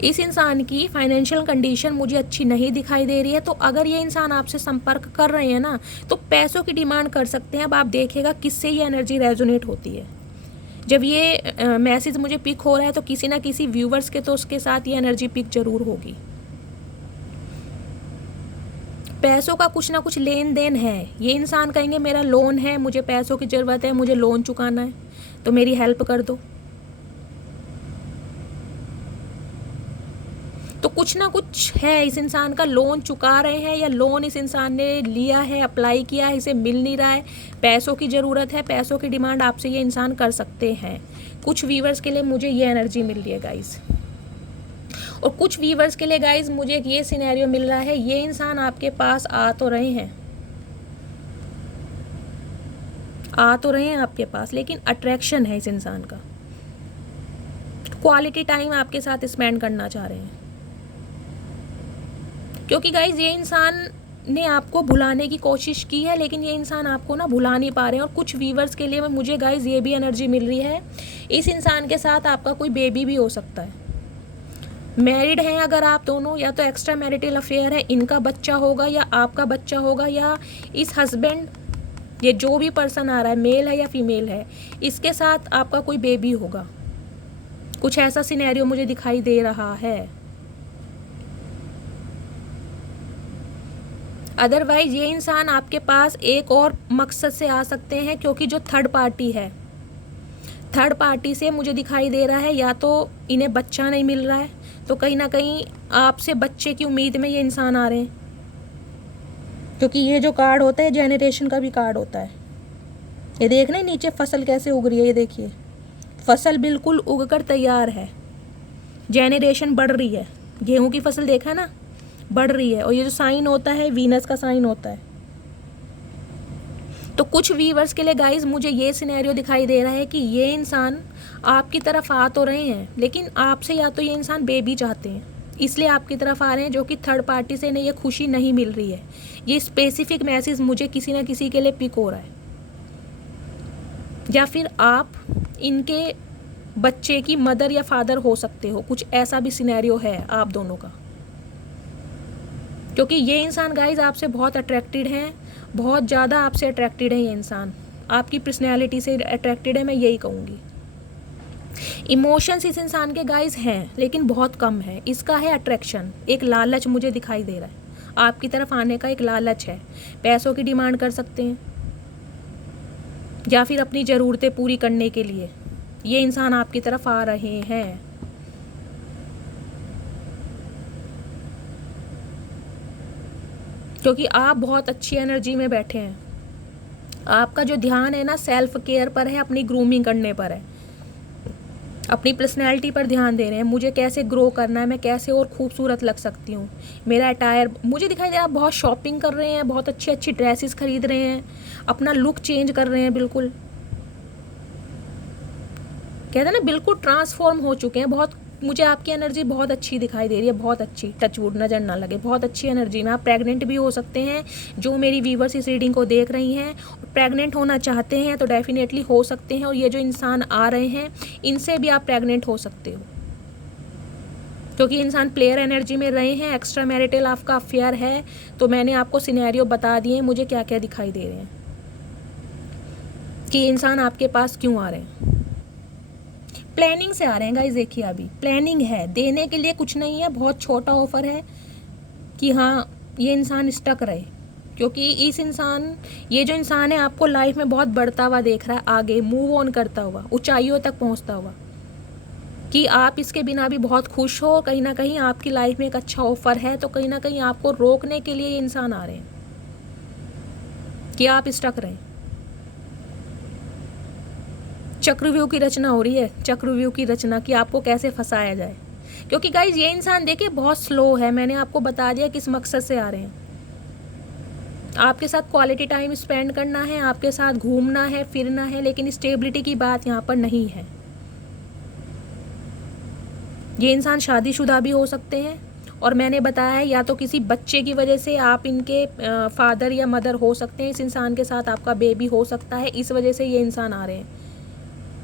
इस इंसान की फाइनेंशियल कंडीशन मुझे अच्छी नहीं दिखाई दे रही है। तो अगर ये इंसान आपसे संपर्क कर रहे हैं ना, तो पैसों की डिमांड कर सकते हैं। अब आप देखिएगा किससे ये एनर्जी रेजोनेट होती है। जब ये मैसेज मुझे पिक हो रहा है तो किसी ना किसी व्यूवर्स के तो उसके साथ ये एनर्जी पिक जरूर होगी। पैसों का कुछ ना कुछ लेन देन है। ये इंसान कहेंगे मेरा लोन है, मुझे पैसों की ज़रूरत है, मुझे लोन चुकाना है, तो मेरी हेल्प कर दो। तो कुछ ना कुछ है, इस इंसान का लोन चुका रहे हैं, या लोन इस इंसान ने लिया है, अप्लाई किया है, इसे मिल नहीं रहा है, पैसों की ज़रूरत है, पैसों की डिमांड आपसे ये इंसान कर सकते हैं। कुछ व्यूवर्स के लिए मुझे ये एनर्जी मिल रही है गाइस, और कुछ व्यूवर्स के लिए गाइस मुझे एक ये सिनेरियो मिल रहा है, ये इंसान आपके पास आ तो रहे हैं, आ तो रहे हैं आपके पास, लेकिन अट्रैक्शन है इस इंसान का। क्वालिटी टाइम आपके साथ स्पेंड करना चाह रहे हैं, क्योंकि गाइज ये इंसान ने आपको भुलाने की कोशिश की है, लेकिन ये इंसान आपको ना भुला नहीं पा रहे हैं। और कुछ व्यूवर्स के लिए मुझे गाइज ये भी एनर्जी मिल रही है, इस इंसान के साथ आपका कोई बेबी भी हो सकता है। मैरिड हैं अगर आप दोनों, या तो एक्स्ट्रा मैरिटल अफेयर है, इनका बच्चा होगा या आपका बच्चा होगा, या इस हस्बैंड, ये जो भी पर्सन आ रहा है, मेल है या फीमेल है, इसके साथ आपका कोई बेबी होगा। कुछ ऐसा सिनेरियो मुझे दिखाई दे रहा है। अदरवाइज ये इंसान आपके पास एक और मकसद से आ सकते हैं, क्योंकि जो थर्ड पार्टी है, थर्ड पार्टी से मुझे दिखाई दे रहा है या तो इन्हें बच्चा नहीं मिल रहा है, तो कहीं ना कहीं आपसे बच्चे की उम्मीद में ये इंसान आ रहे हैं, क्योंकि ये जो कार्ड होता है जेनरेशन का भी कार्ड होता है। ये देख रहे हैं नीचे फसल कैसे उग रही है, ये देखिए फसल बिल्कुल उग कर तैयार है, जेनरेशन बढ़ रही है। गेहूं की फसल देखा ना, बढ़ रही है। और ये जो साइन होता है वीनस का साइन होता है। तो कुछ व्यूअर्स के लिए गाइज मुझे ये सिनेरियो दिखाई दे रहा है कि ये इंसान आपकी तरफ आ तो रहे हैं, लेकिन आपसे या तो ये इंसान बेबी चाहते हैं, इसलिए आपकी तरफ आ रहे हैं, जो कि थर्ड पार्टी से इन्हें ये खुशी नहीं मिल रही है। ये स्पेसिफिक मैसेज मुझे किसी ना किसी के लिए पिक हो रहा है, या फिर आप इनके बच्चे की मदर या फादर हो सकते हो। कुछ ऐसा भी सिनेरियो है आप दोनों का, क्योंकि ये इंसान गाइज आपसे बहुत अट्रैक्टेड हैं, बहुत ज़्यादा आपसे अट्रैक्टेड है। ये इंसान आपकी पर्सनैलिटी से अट्रैक्टेड है, मैं यही कहूँगी। इमोशंस इस इंसान के गाइज हैं, लेकिन बहुत कम है। इसका है अट्रैक्शन, एक लालच मुझे दिखाई दे रहा है, आपकी तरफ आने का एक लालच है। पैसों की डिमांड कर सकते हैं, या फिर अपनी ज़रूरतें पूरी करने के लिए ये इंसान आपकी तरफ आ रहे हैं। क्योंकि आप बहुत अच्छी एनर्जी में बैठे हैं। आपका जो ध्यान है ना सेल्फ केयर पर है, अपनी ग्रूमिंग करने पर है, अपनी पर्सनैलिटी पर ध्यान दे रहे हैं। मुझे कैसे ग्रो करना है, मैं कैसे और खूबसूरत लग सकती हूँ, मेरा अटायर मुझे दिखाई दे रहा है। आप बहुत शॉपिंग कर रहे हैं, बहुत अच्छी अच्छी ड्रेसेस खरीद रहे हैं, अपना लुक चेंज कर रहे हैं, बिल्कुल कहते हैं ना बिल्कुल ट्रांसफॉर्म हो चुके हैं। बहुत मुझे आपकी एनर्जी बहुत अच्छी दिखाई दे रही है, बहुत अच्छी, टचवुड नज़र ना लगे, बहुत अच्छी एनर्जी में। आप प्रेग्नेंट भी हो सकते हैं, जो मेरी व्यूवर्स इस रीडिंग को देख रही हैं, प्रेग्नेंट होना चाहते हैं तो डेफिनेटली हो सकते हैं। और ये जो इंसान आ रहे हैं इनसे भी आप प्रेग्नेंट हो सकते हो, क्योंकि इंसान प्लेयर एनर्जी में रहे हैं, एक्स्ट्रा मैरिटल आपका अफेयर है। तो मैंने आपको सिनेरियो बता दिए मुझे क्या क्या दिखाई दे रहे हैं कि इंसान आपके पास क्यों आ रहे हैं। प्लानिंग से आ रहे हैं गाइस, देखिए अभी प्लानिंग है, देने के लिए कुछ नहीं है, बहुत छोटा ऑफर है कि हाँ ये इंसान स्टक रहे, क्योंकि ये जो इंसान है आपको लाइफ में बहुत बढ़ता हुआ देख रहा है, आगे मूव ऑन करता हुआ, ऊंचाइयों तक पहुंचता हुआ, कि आप इसके बिना भी बहुत खुश हो। कहीं ना कहीं आपकी लाइफ में एक अच्छा ऑफर है, तो कहीं ना कहीं आपको रोकने के लिए ये इंसान आ रहे हैं कि आप स्टक रहें। चक्रव्यूह की रचना हो रही है, चक्रव्यूह की रचना कि आपको कैसे फंसाया जाए, क्योंकि गाइज ये इंसान देखिए बहुत स्लो है। मैंने आपको बता दिया किस मकसद से आ रहे हैं। आपके साथ क्वालिटी टाइम स्पेंड करना है, आपके साथ घूमना है, फिरना है, लेकिन स्टेबिलिटी की बात यहाँ पर नहीं है। ये इंसान शादीशुदा भी हो सकते हैं, और मैंने बताया है या तो किसी बच्चे की वजह से आप इनके फादर या मदर हो सकते हैं, इस इंसान के साथ आपका बेबी हो सकता है, इस वजह से ये इंसान आ रहे हैं।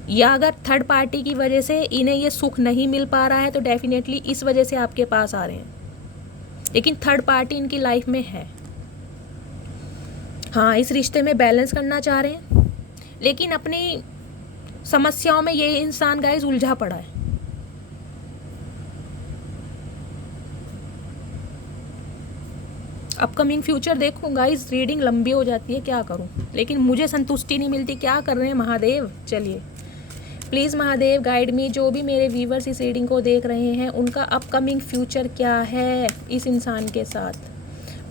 या अगर थर्ड पार्टी की वजह से इन्हें ये सुख नहीं मिल पा रहा है, तो डेफिनेटली इस वजह से आपके पास आ रहे हैं, लेकिन थर्ड पार्टी इनकी लाइफ में है। हाँ, इस रिश्ते में बैलेंस करना चाह रहे हैं, लेकिन अपनी समस्याओं में ये इंसान गाइस उलझा पड़ा है। अपकमिंग फ्यूचर देखूँ गाइस, रीडिंग लंबी हो जाती है, क्या करूँ, लेकिन मुझे संतुष्टि नहीं मिलती। क्या कर रहे हैं महादेव? चलिए प्लीज़ महादेव गाइड मी। जो भी मेरे व्यूवर्स इस रीडिंग को देख रहे हैं उनका अपकमिंग फ्यूचर क्या है इस इंसान के साथ,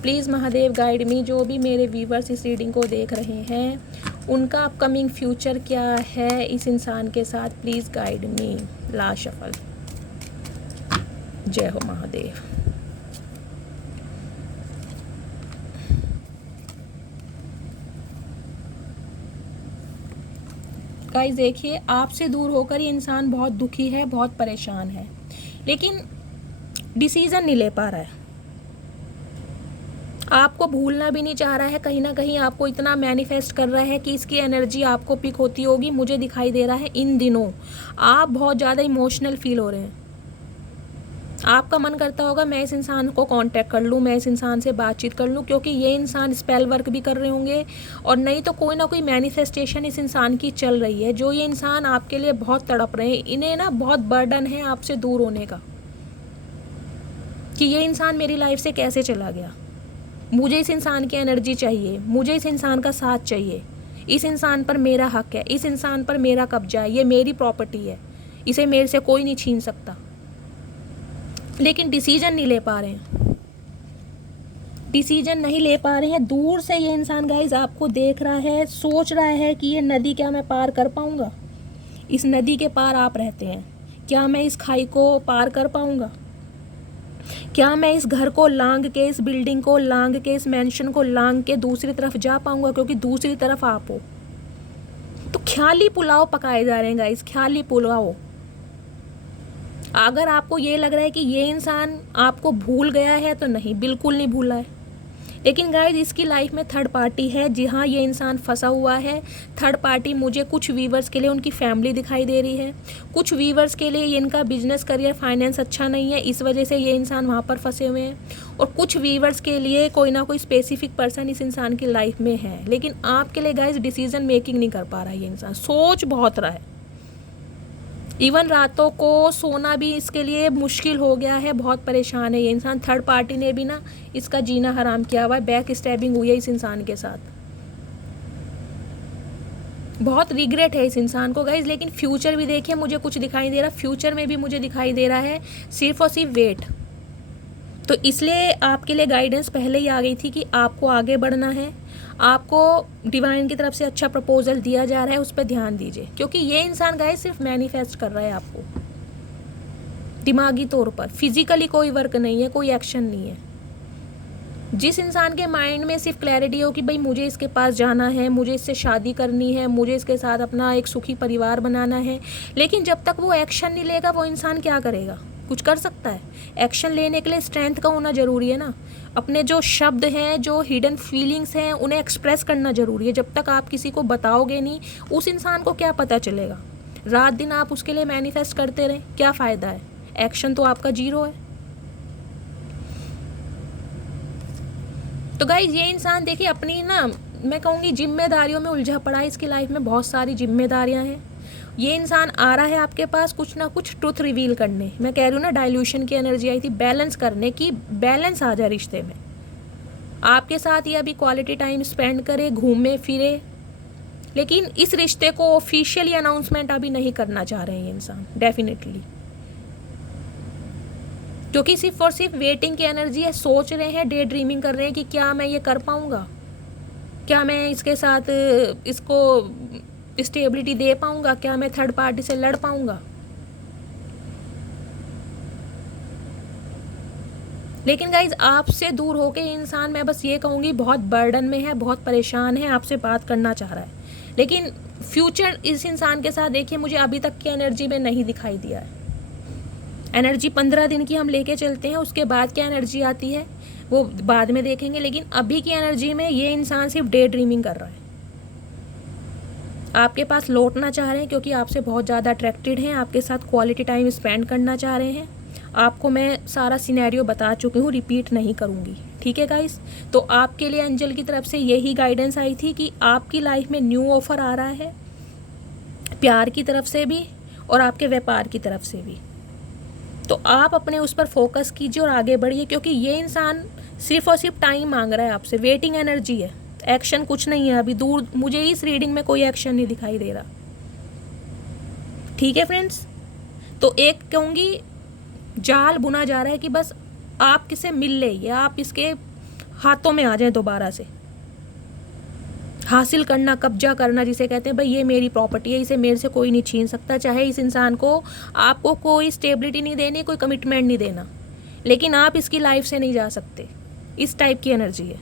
प्लीज़ महादेव गाइड मी। जो भी मेरे व्यूवर्स इस रीडिंग को देख रहे हैं उनका अपकमिंग फ्यूचर क्या है इस इंसान के साथ, please guide me. Last shuffle. जय हो महादेव। गाइस देखिए, आपसे दूर होकर ये इंसान बहुत दुखी है, बहुत परेशान है, लेकिन डिसीज़न नहीं ले पा रहा है। आपको भूलना भी नहीं चाह रहा है, कहीं ना कहीं आपको इतना मैनिफेस्ट कर रहा है कि इसकी एनर्जी आपको पिक होती होगी। मुझे दिखाई दे रहा है इन दिनों आप बहुत ज़्यादा इमोशनल फील हो रहे हैं। आपका मन करता होगा मैं इस इंसान को कांटेक्ट कर लूँ, मैं इस इंसान से बातचीत कर लूँ, क्योंकि ये इंसान स्पेल वर्क भी कर रहे होंगे और नहीं तो कोई ना कोई मैनिफेस्टेशन इस इंसान की चल रही है, जो ये इंसान आपके लिए बहुत तड़प रहे हैं। इन्हें ना बहुत बर्डन है आपसे दूर होने का, कि ये इंसान मेरी लाइफ से कैसे चला गया, मुझे इस इंसान की एनर्जी चाहिए, मुझे इस इंसान का साथ चाहिए, इस इंसान पर मेरा हक है, इस इंसान पर मेरा कब्जा है, ये मेरी प्रॉपर्टी है, इसे मेरे से कोई नहीं छीन सकता। लेकिन डिसीजन नहीं ले पा रहे हैं, डिसीजन नहीं ले पा रहे हैं। दूर से ये इंसान गाइज आपको देख रहा है, सोच रहा है कि ये नदी क्या मैं पार कर पाऊंगा, इस नदी के पार आप रहते हैं, क्या मैं इस खाई को पार कर पाऊंगा, क्या मैं इस घर को लांग के, इस बिल्डिंग को लांग के, इस मैंशन को लांग के दूसरी तरफ जा पाऊंगा, क्योंकि दूसरी तरफ आप हो। तो ख्याली पुलाव पकाए जा रहे हैं गाइस, ख्याली पुलाव। अगर आपको ये लग रहा है कि ये इंसान आपको भूल गया है तो नहीं, बिल्कुल नहीं भूला है। लेकिन गाइस इसकी लाइफ में थर्ड पार्टी है, जी हाँ, ये इंसान फंसा हुआ है। थर्ड पार्टी मुझे कुछ व्यूवर्स के लिए उनकी फैमिली दिखाई दे रही है, कुछ व्यूवर्स के लिए इनका बिजनेस करियर फाइनेंस अच्छा नहीं है, इस वजह से ये इंसान वहाँ पर फंसे हुए हैं। और कुछ व्यूवर्स के लिए कोई ना कोई स्पेसिफिक पर्सन इस इंसान की लाइफ में है। लेकिन आपके लिए गाइस डिसीजन मेकिंग नहीं कर पा रहा है ये इंसान, सोच बहुत रहा है। इवन रातों को सोना भी इसके लिए मुश्किल हो गया है, बहुत परेशान है ये इंसान। थर्ड पार्टी ने भी ना इसका जीना हराम किया हुआ है, बैक स्टैबिंग हुई है इस इंसान के साथ। बहुत रिग्रेट है इस इंसान को गाइज। लेकिन फ्यूचर भी देखिए, मुझे कुछ दिखाई दे रहा, फ्यूचर में भी मुझे दिखाई दे रहा है सिर्फ और सिर्फ वेट। तो इसलिए आपके लिए गाइडेंस पहले ही आ गई थी कि आपको आगे बढ़ना है, आपको डिवाइन की तरफ से अच्छा प्रपोजल दिया जा रहा है, उस पर ध्यान दीजिए। क्योंकि ये इंसान गाइस सिर्फ मैनिफेस्ट कर रहा है आपको दिमागी तौर पर, फिजिकली कोई वर्क नहीं है, कोई एक्शन नहीं है। जिस इंसान के माइंड में सिर्फ क्लैरिटी हो कि भाई मुझे इसके पास जाना है, मुझे इससे शादी करनी है, मुझे इसके साथ अपना एक सुखी परिवार बनाना है, लेकिन जब तक वो एक्शन नहीं लेगा वो इंसान क्या करेगा, कुछ कर सकता है? एक्शन लेने के लिए स्ट्रेंथ का होना ज़रूरी है ना। अपने जो शब्द हैं, जो हिडन फीलिंग्स हैं, उन्हें एक्सप्रेस करना ज़रूरी है। जब तक आप किसी को बताओगे नहीं, उस इंसान को क्या पता चलेगा? रात दिन आप उसके लिए मैनिफेस्ट करते रहें, क्या फ़ायदा है? एक्शन तो आपका जीरो है। तो गाइस ये इंसान देखिए अपनी ना, मैं कहूँगी जिम्मेदारियों में उलझा पड़ा है। इसकी लाइफ में बहुत सारी जिम्मेदारियाँ हैं। ये इंसान आ रहा है आपके पास कुछ ना कुछ ट्रुथ रिवील करने। मैं कह रही हूँ ना, डाइल्यूशन की एनर्जी आई थी, बैलेंस करने की, बैलेंस आ जाए रिश्ते में। आपके साथ ये अभी क्वालिटी टाइम स्पेंड करे, घूमे फिरे, लेकिन इस रिश्ते को ऑफिशियली अनाउंसमेंट अभी नहीं करना चाह रहे हैं ये इंसान डेफिनेटली, क्योंकि सिर्फ और सिर्फ वेटिंग की एनर्जी है। सोच रहे हैं, डे ड्रीमिंग कर रहे हैं कि क्या मैं ये कर पाऊँगा, क्या मैं इसके साथ इसको स्टेबिलिटी दे पाऊंगा, क्या मैं थर्ड पार्टी से लड़ पाऊंगा। लेकिन गाइज आपसे दूर होके इंसान, मैं बस ये कहूँगी, बहुत बर्डन में है, बहुत परेशान है, आपसे बात करना चाह रहा है। लेकिन फ्यूचर इस इंसान के साथ देखिए मुझे अभी तक की एनर्जी में नहीं दिखाई दिया है। एनर्जी 15 दिन की हम लेके चलते हैं, उसके बाद क्या एनर्जी आती है वो बाद में देखेंगे। लेकिन अभी की एनर्जी में ये इंसान सिर्फ डे ड्रीमिंग कर रहा है, आपके पास लौटना चाह रहे हैं क्योंकि आपसे बहुत ज़्यादा अट्रैक्टेड हैं, आपके साथ क्वालिटी टाइम स्पेंड करना चाह रहे हैं। आपको मैं सारा सिनेरियो बता चुकी हूँ, रिपीट नहीं करूँगी, ठीक है गाइस। तो आपके लिए एंजल की तरफ से यही गाइडेंस आई थी कि आपकी लाइफ में न्यू ऑफर आ रहा है, प्यार की तरफ से भी और आपके व्यापार की तरफ से भी। तो आप अपने उस पर फोकस कीजिए और आगे बढ़िए, क्योंकि ये इंसान सिर्फ और सिर्फ टाइम मांग रहा है आपसे, वेटिंग एनर्जी है, एक्शन कुछ नहीं है अभी दूर। मुझे इस रीडिंग में कोई एक्शन नहीं दिखाई दे रहा, ठीक है फ्रेंड्स। तो एक कहूँगी, जाल बुना जा रहा है कि बस आप किसे मिल ले, या आप इसके हाथों में आ जाए, दोबारा से हासिल करना, कब्जा करना, जिसे कहते हैं भाई ये मेरी प्रॉपर्टी है, इसे मेरे से कोई नहीं छीन सकता। चाहे इस इंसान को, आपको कोई स्टेबिलिटी नहीं देनी, कोई कमिटमेंट नहीं देना, लेकिन आप इसकी लाइफ से नहीं जा सकते, इस टाइप की एनर्जी है।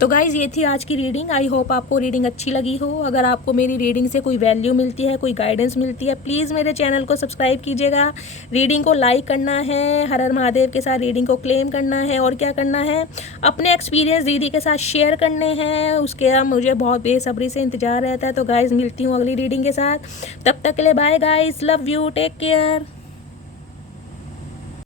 तो गाइज़ ये थी आज की रीडिंग। आई होप आपको रीडिंग अच्छी लगी हो। अगर आपको मेरी रीडिंग से कोई वैल्यू मिलती है, कोई गाइडेंस मिलती है, प्लीज़ मेरे चैनल को सब्सक्राइब कीजिएगा। रीडिंग को लाइक करना है, हर हर महादेव के साथ रीडिंग को क्लेम करना है, और क्या करना है, अपने एक्सपीरियंस दीदी के साथ शेयर करने हैं। उसके अब मुझे बहुत बेसब्री से इंतज़ार रहता है। तो गाइज़ मिलती हूँ अगली रीडिंग के साथ। तब तक के लिए bye guys, love you, take care.